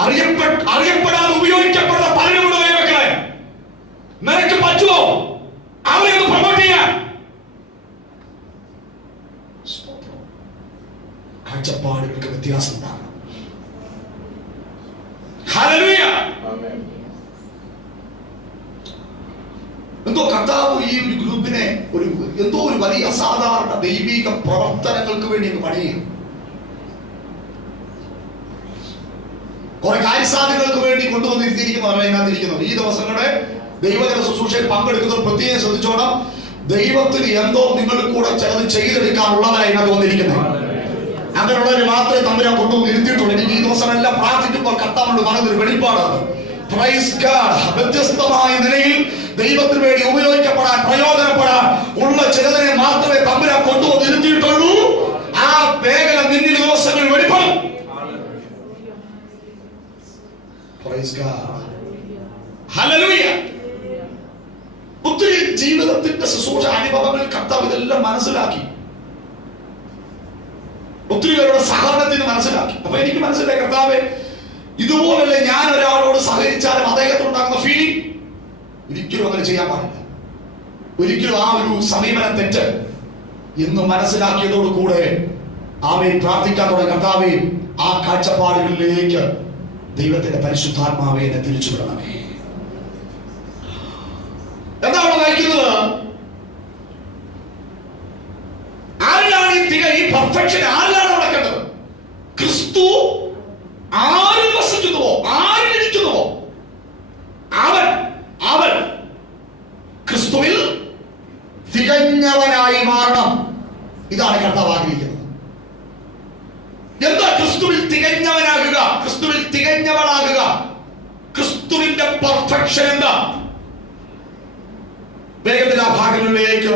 അറിയപ്പെടാതെ ഉപയോഗിക്കപ്പെടുന്ന പലരുമുണ്ട് ദൈവമക്കളെ. നിനക്ക് പറ്റുമോ അവരെ ഒന്ന് പ്രൊമോട്ട് ചെയ്യാൻ? കാഴ്ചപ്പാടുകൾക്ക് വ്യത്യാസം ഉണ്ടാകണം. ഹല്ലേലൂയ. എന്തോ കർത്താവ് ഈ ഒരു ഗ്രൂപ്പിനെ എന്തോ ഒരു വലിയ അസാധാരണ ദൈവിക പ്രവർത്തനങ്ങൾക്ക് വേണ്ടി പണിയും. കുറെ കാര്യസാധ്യതകൾക്ക് വേണ്ടി കൊണ്ടുവന്നിരിക്കുന്നവരതിനകത്തിരിക്കുന്നത്. ഈ ദിവസങ്ങളുടെ ദൈവജന ശുശ്രൂഷയിൽ പങ്കെടുക്കുന്നവർ പ്രത്യേകം ശ്രദ്ധിച്ചോണം. ദൈവത്തിന് എന്തോ നിങ്ങൾ കൂടെ ചിലത് ചെയ്തെടുക്കാനുള്ളവരായി ഇതിനകത്ത് വന്നിരിക്കുന്നത്. അങ്ങനെയുള്ളവർ മാത്രമേ തമ്പുരാൻ കൊണ്ടുവന്ന് ഇരുത്തിയിട്ടുള്ളൂ. എനിക്ക് ഈ ദിവസമെല്ലാം പ്രാർത്ഥിക്കുമ്പോൾ കർത്താവിനോട് പറഞ്ഞൊരു വെളിപ്പാടാണ്. Praise God. വ്യത്യസ്തമായ നിലയിൽ ദൈവത്തിന് വേണ്ടി ഉപയോഗിക്കപ്പെടാൻ, പ്രയോജനപ്പെടാൻ ഉള്ള ചിലതിനെ മാത്രമേ തമ്പുരാൻ കൊണ്ടുവന്ന് ഇരുത്തിയിട്ടുള്ളൂ. ആ മേഖല നിന്നിൽ ദിവസങ്ങളിൽ വെളിപ്പെടും. Praise God. ഹല്ലേലൂയ. ഒത്തിരി ജീവിതത്തിന്റെ ശുശ്രൂഷ അനുഭവങ്ങളിൽ കർത്താവ് ഇതെല്ലാം മനസ്സിലാക്കി. ഒത്തിരി പേരുടെ സഹകരണത്തിന് മനസ്സിലാക്കി. അപ്പൊ എനിക്ക് മനസ്സിലായി, കർത്താവേ, ഇതുപോലല്ലേ ഞാൻ ഒരാളോട് സഹകരിച്ചാലും അദ്ദേഹത്തിനുണ്ടാകുന്ന ഫീലിംഗ് ഒരിക്കലും അങ്ങനെ ചെയ്യാൻ പാടില്ല. ഒരിക്കലും ആ ഒരു സമീപനം തെറ്റ് എന്ന് മനസ്സിലാക്കിയതോടു കൂടെ ആമേൻ പ്രാർത്ഥിക്കാൻ തുടങ്ങി. കർത്താവേ, ആ കാഴ്ചപ്പാടുകളിലേക്ക് ദൈവത്തിന്റെ പരിശുദ്ധാത്മാവെ എന്നെ തിരിച്ചു വിടണമേ. എന്താ അവിടെ നയിക്കുന്നത്? ആരിലാണ് ഈ പെർഫെക്ഷൻ ആരിലാണ് നടക്കേണ്ടത്? ക്രിസ്തു ആരിൽ വസിക്കുന്നുവോ, ആരിലിരിക്കുന്നുവോ അവൻ ക്രിസ്തുവിൽ തികഞ്ഞവനായി മാറണം. ഇതാണ് കർത്താവ് ആഗ്രഹിക്കുന്നത്. എന്താ ക്രിസ്തുവിൽ തികഞ്ഞവനാകുക? ക്രിസ്തുവിൽ തികഞ്ഞവനാകുക. ക്രിസ്തുവിന്റെ പെർഫെക്ഷൻ എന്താ? വേഗത്തിൽ ആ ഭാഗങ്ങളിലേക്ക്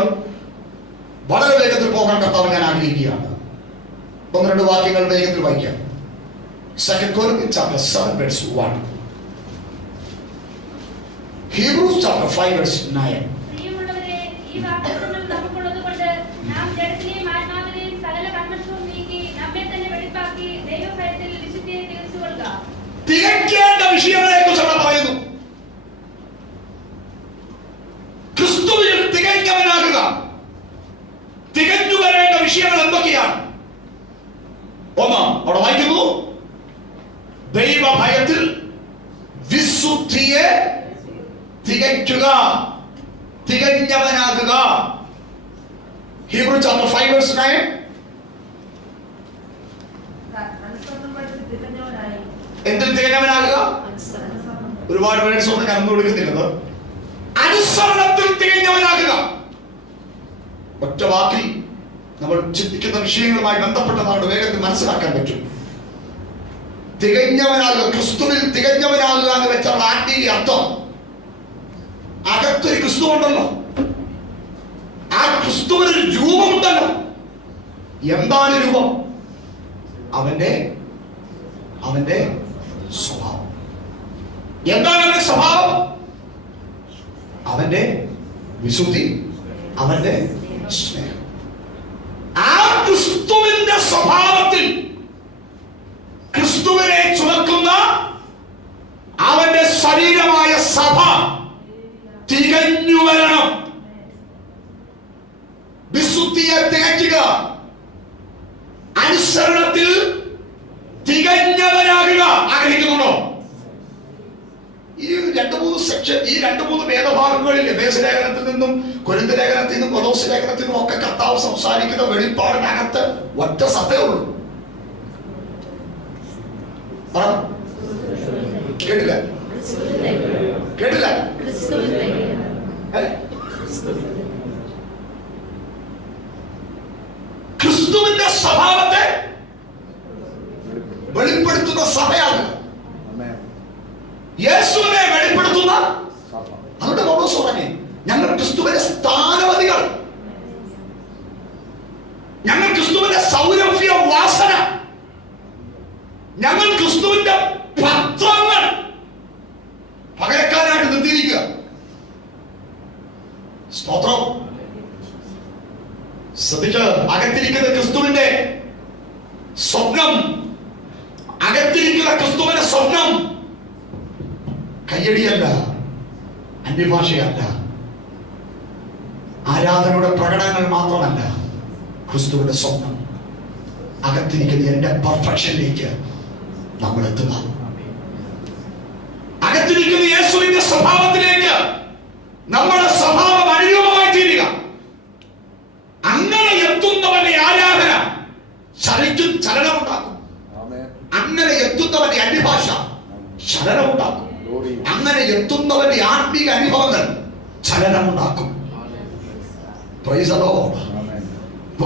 വളരെ വേഗത്തിൽ പോകാൻ കർത്താവ് ഞാൻ ആഗ്രഹിക്കുകയാണ്. 12 വാക്യങ്ങൾ വേഗത്തിൽ വായിക്കാം. 2 Corinthians chapter 7 verse 1. Hebrews chapter 5 verse 9. പ്രിയമുള്ളവരേ, ഈ വാഗ്ദത്തങ്ങൾ നമുക്കുള്ളതുകൊണ്ട് നാം ജഡത്തിലെയും ആത്മാവിലെയും സകല കന്മഷവും നീക്കി നമ്മെ തന്നെ വെടിപ്പാക്കി ദൈവഭയത്തിൽ വിശുദ്ധിയെ തികച്ചുകൊള്ളുക. തികയ്ക്കേണ്ട വിഷയങ്ങളെ കുറിച്ച് അവിടെ പറയുന്നു. ക്രിസ്തുവിൽ തികഞ്ഞവനാകുക. തികഞ്ഞു വരേണ്ട വിഷയങ്ങൾ എന്തൊക്കെയാണ്? ഒന്ന്, അവിടെ വായിക്കുന്നു, ദൈവഭയത്തിൽ വിശുദ്ധിയെ തികയ്ക്കുക, തികഞ്ഞവനാകുക. Hebrews chapter 5 verse 9. എന്തിൽ തികഞ്ഞവനാകുക? ഒരുപാട് വേർഡ്സ് ഒന്നും കടന്നു കൊടുക്കുന്നില്ലത്. അനുസരണത്തിൽ തികഞ്ഞവനാകുക. ഒറ്റ വാക്കിൽ നമ്മൾ ചിന്തിക്കുന്ന വിഷയങ്ങളുമായി ബന്ധപ്പെട്ടതാണ് വേഗത്തിൽ മനസ്സിലാക്കാൻ പറ്റും. തികഞ്ഞവനാകുക, ക്രിസ്തുവിൽ തികഞ്ഞവനാകുക എന്ന് വെച്ചാൽ ആത്മീയ അർത്ഥം, അകത്തൊരു ക്രിസ്തു ഉണ്ടല്ലോ, ആ ക്രിസ്തുവിനൊരു രൂപമുണ്ടല്ലോ. എന്താണ് രൂപം? അവന്റെ സ്വഭാവം. എന്താണ് അവന്റെ സ്വഭാവം? അവന്റെ വിശുദ്ധി, അവന്റെ സ്നേഹം. ആ ക്രിസ്തുവിന്റെ സ്വഭാവത്തിൽ ക്രിസ്തുവിനെ ചുമക്കുന്ന അവന്റെ ശരീരമായ സഭ തികഞ്ഞു വരണം. വിശുദ്ധിയെ തികയ്ക്കുക, അനുസരണത്തിൽ തികഞ്ഞവനാകുക. ആഗ്രഹിക്കുന്നുണ്ടോ? ഈ 2-3 സെക്ഷൻ, ഈ 2-3 വേദഭാഗങ്ങളിൽ എഫേസ്യലേഖനത്തിൽ നിന്നും കൊരിന്ത്യർ ലേഖനത്തിൽ നിന്നും കൊലോസ്യ ലേഖനത്തിൽ നിന്നും ഒക്കെ കർത്താവ് സംസാരിക്കുന്ന വെളിപ്പാടിനകത്ത് ഒറ്റ സത്തയേ ഉള്ളൂ. കേട്ടില്ല? ക്രിസ്തുവിന്റെ സ്വഭാവത്തെ വെളിപ്പെടുത്തുന്ന സഭയാണ്. യേശുവിനെ വെളിപ്പെടുത്തുന്ന, അതുകൊണ്ട് പൗലോസ് പറഞ്ഞു, ഞങ്ങൾ ക്രിസ്തുവിന്റെ സ്ഥാനപതികൾ, ഞങ്ങൾ ക്രിസ്തുവിന്റെ സൗരഭ്യ വാസന, ഞങ്ങൾ ക്രിസ്തുവിന്റെ പത്രങ്ങൾ പകരക്കാരായിട്ട് നിർത്തിയിരിക്കുക. സ്തോത്രം. ശ്രദ്ധിക്കുക, അകത്തിരിക്കുന്ന ക്രിസ്തുവിന്റെ സ്വപ്നം, അകത്തിരിക്കുന്ന അകത്തിരിക്കുന്ന ക്രിസ്തുവിന്റെ സ്വപ്നം കയ്യടിയല്ല, അന്യഭാഷയല്ല, ആരാധനയുടെ പ്രകടനങ്ങൾ മാത്രമല്ല. ക്രിസ്തുവിന്റെ സ്വപ്നം അകത്തിരിക്കുന്ന എന്റെ പെർഫെക്ഷനിലേക്ക് നമ്മൾ എത്തുക. അകത്തിരിക്കുന്ന യേശുവിന്റെ സ്വഭാവത്തിലേക്ക് നമ്മുടെ സ്വഭാവം അനുരൂപമായി തീരുക. അങ്ങനെ എത്തുന്നവന്റെ ആരാധന ചലനമുണ്ടാക്കും. അങ്ങനെ എത്തുന്നവന്റെ അന്യഭാഷ ചലനമുണ്ടാക്കും. അങ്ങനെ എത്തുന്നവന്റെ ആത്മീക അനുഭവങ്ങൾ ചലനമുണ്ടാക്കും. Praise the Lord.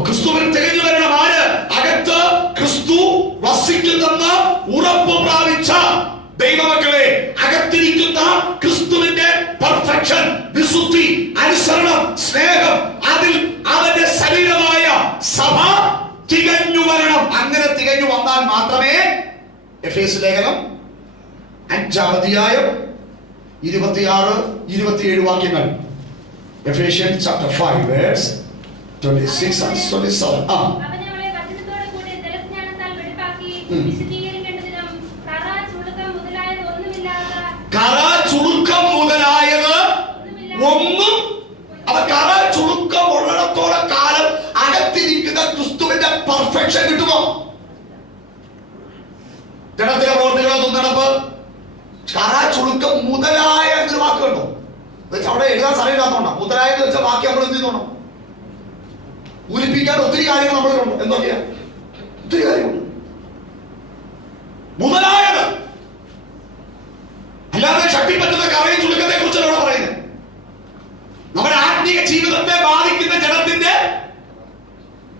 ക്രിസ്തുവിൽ തികഞ്ഞു വരണം. ആര്? അകത്ത് ക്രിസ്തു വസിക്കുന്നെന്ന് ഉറപ്പ് പ്രാപിച്ച ദൈവമക്കളെ, അകത്തിരിക്കുന്ന ക്രിസ്തുവിന്റെ പെർഫെക്ഷൻ, വിശുദ്ധി, അനുസരണം, സ്നേഹം, അതിൽ അവന്റെ ശരീരമായ സഭ തികഞ്ഞു വരണം. അങ്ങനെ തികഞ്ഞു വന്നാൽ മാത്രമേ എഫേസ്യ ലേഖനം 5-ാം അധ്യായം 26-27 വാക്യങ്ങൾ, Ephesians chapter 5 verse 26 and 27. അവനെ വചനത്തോടെ കൂടി ജലസ്നാനത്താൽ വെടിപ്പാക്കി വിശുദ്ധീകരിക്കേണ്ടതിനും കറ ചുളുക്കം മുതലായത് ഒന്നും അവ കറ ചുളുക്കം ഉള്ളിടത്തോളം കാലം അകത്തിരിക്കുന്ന ക്രിസ്തുവിന്റെ പെർഫെക്ഷൻ കിട്ടുമോ? ജഡത്തിലെ പ്രവർത്തികളൊന്നും നടപ്പ് കറ ചുളുക്കം മുതലായ എന്നൊരു വാക്ക് കണ്ടോ? അവിടെ എഴുതാൻ സമയമില്ലാത്തോണ്ടാ. മുതലായ എന്ന് വെച്ചാൽ വാക്യം നമ്മൾ എന്ത് ചെയ്തോണം? പൂരിപ്പിക്കാൻ ഒത്തിരി കാര്യങ്ങൾ നമ്മളിലുണ്ട്. എന്തൊക്കെയാ? ഒത്തിരി കാര്യമുണ്ട്. മുതലായത് അല്ലാതെ ശക്തി പറ്റുന്ന കറയും ചുളുക്കത്തെ കുറിച്ചല്ല ഇവിടെ പറയുന്നത്. നമ്മുടെ ആത്മീയ ജീവിതത്തെ ബാധിക്കുന്ന ജഡത്തിന്റെ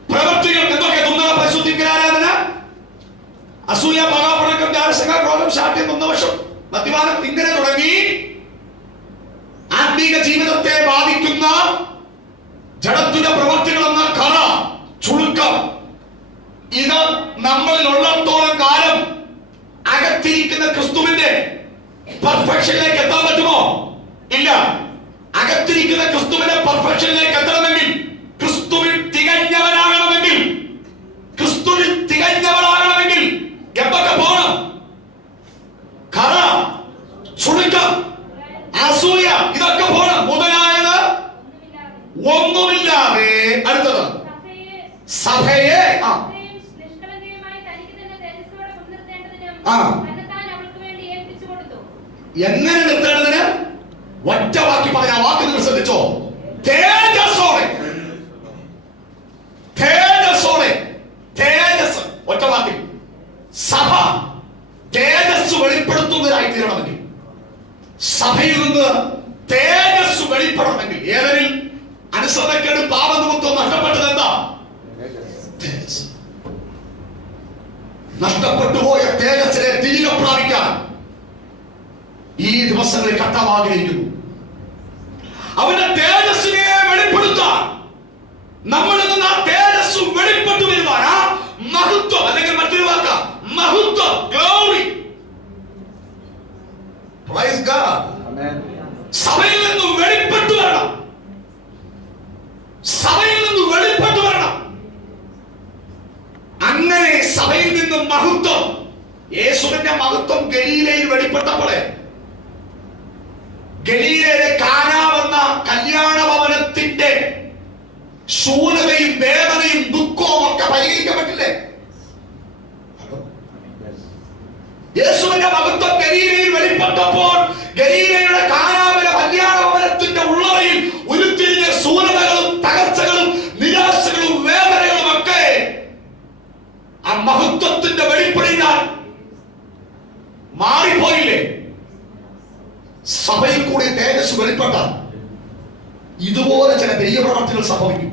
പ്രവൃത്തികൾ എന്തൊക്കെ? തുന്നല, പരിശുദ്ധിക്കലാരാധന, അസൂയ, പക, പിണക്കം, ജാരശങ്ക, ക്രോധം, ശാഠ്യം, കുന്തവശം, മദ്യപാനം, ഇങ്ങനെ തുടങ്ങി ആത്മീക ജീവിതത്തെ ബാധിക്കുന്ന ജഡത്തിന്റെ പ്രവൃത്തികൾ എന്ന കറ, ചുളുക്കം, ഇത് നമ്മളിൽ ഉള്ളിടത്തോളം കാലം അകത്തിരിക്കുന്ന ക്രിസ്തുവിന്റെ പെർഫെക്ഷനിലേക്ക് എത്താൻ പറ്റുമോ? ഇല്ല. അകത്തിരിക്കുന്ന ക്രിസ്തുവിന്റെ പെർഫെക്ഷനിലേക്ക് എത്തണമെങ്കിൽ, ക്രിസ്തുവിൽ തികഞ്ഞവനാകണമെങ്കിൽ, ക്രിസ്തുവിൽ തികഞ്ഞവനാകണമെങ്കിൽ എന്തൊക്കെ പോകണം? കറ, ചുളുക്കം, അസൂയ, ഇതൊക്കെ പോകണം. മുതലായത് ഒന്നുമില്ലാതെ. അടുത്തത് സഭയെ എങ്ങനെ നിർത്തേണ്ടതിന് ഒറ്റ വാക്കി പറയാം. വാക്ക് നിങ്ങൾ ശ്രദ്ധിച്ചോ? തേജസ്സോടെ. തേജസ്സോടെ. തേജസ്. ഒറ്റ വാക്കിൽ സഭ തേജസ് വെളിപ്പെടുത്തുന്നതിനായി തീരണമെങ്കിൽ, സഭയിൽ നിന്ന് തേജസ് വെളിപ്പെടണമെങ്കിൽ, ഏതൊരു അനുസരണക്കേട് പാപനിമിത്തം നഷ്ടപ്പെട്ടത് എന്താ? തേജസ്. നഷ്ടപ്പെട്ടുപോയ തേജസ്സിനെ തിരികെ പ്രാപിക്കാൻ ഈ ദിവസങ്ങളിൽ കർത്താവ് ആഗ്രഹിക്കുന്നു. അവന്റെ തേജസ്സിനെ വെളിപ്പെടുത്താൻ, നമ്മളിൽ നിന്ന് ആ തേജസ് വെളിപ്പെട്ടു വരുവാൻ, ആ മഹത്വം, അല്ലെങ്കിൽ മറ്റൊരു വാക്ക മഹത്വം, ഗ്ലോറി, പ്രൈസ് ഗോഡ്, സഭയിൽ നിന്ന് വെളിപ്പെട്ടു വരണം. സഭയിൽ നിന്ന് വെളിപ്പെട്ടു വരണം. അങ്ങനെ സഭയിൽ നിന്ന് മഹത്വം, യേശുവിന്റെ മഹത്വം ഗലീലയിൽ വെളിപ്പെട്ടപ്പോഴേ, ഗലീലയിലെ കാനാവെന്ന കല്യാണ ഭവനത്തിന്റെ ശൂന്യതയും വേദനയും ദുഃഖവും ഒക്കെ പരിഹരിക്കപ്പെട്ടില്ലേ? യേശുവിന്റെ മഹത്വം ഗലീലയിൽ വെളിപ്പെട്ടപ്പോൾ ഗലീലയുടെ കാനാവിലെ കല്യാണ ഭവനത്തിന്റെ ഉള്ളറയിൽ ഉരുത്തിരിഞ്ഞ ശൂന്യതകളും തകർച്ചകളും നിരാശകളും വേദനകളും ഒക്കെ ആ മഹത്വത്തിന്റെ വെളിപ്പെടിനാൽ മാറിപ്പോയില്ലേ? സഭയിൽ കൂടി തേജസ് വെളിപ്പെട്ടാൽ ഇതുപോലെ ചില ദൈവപ്രവർത്തികൾ സംഭവിക്കും.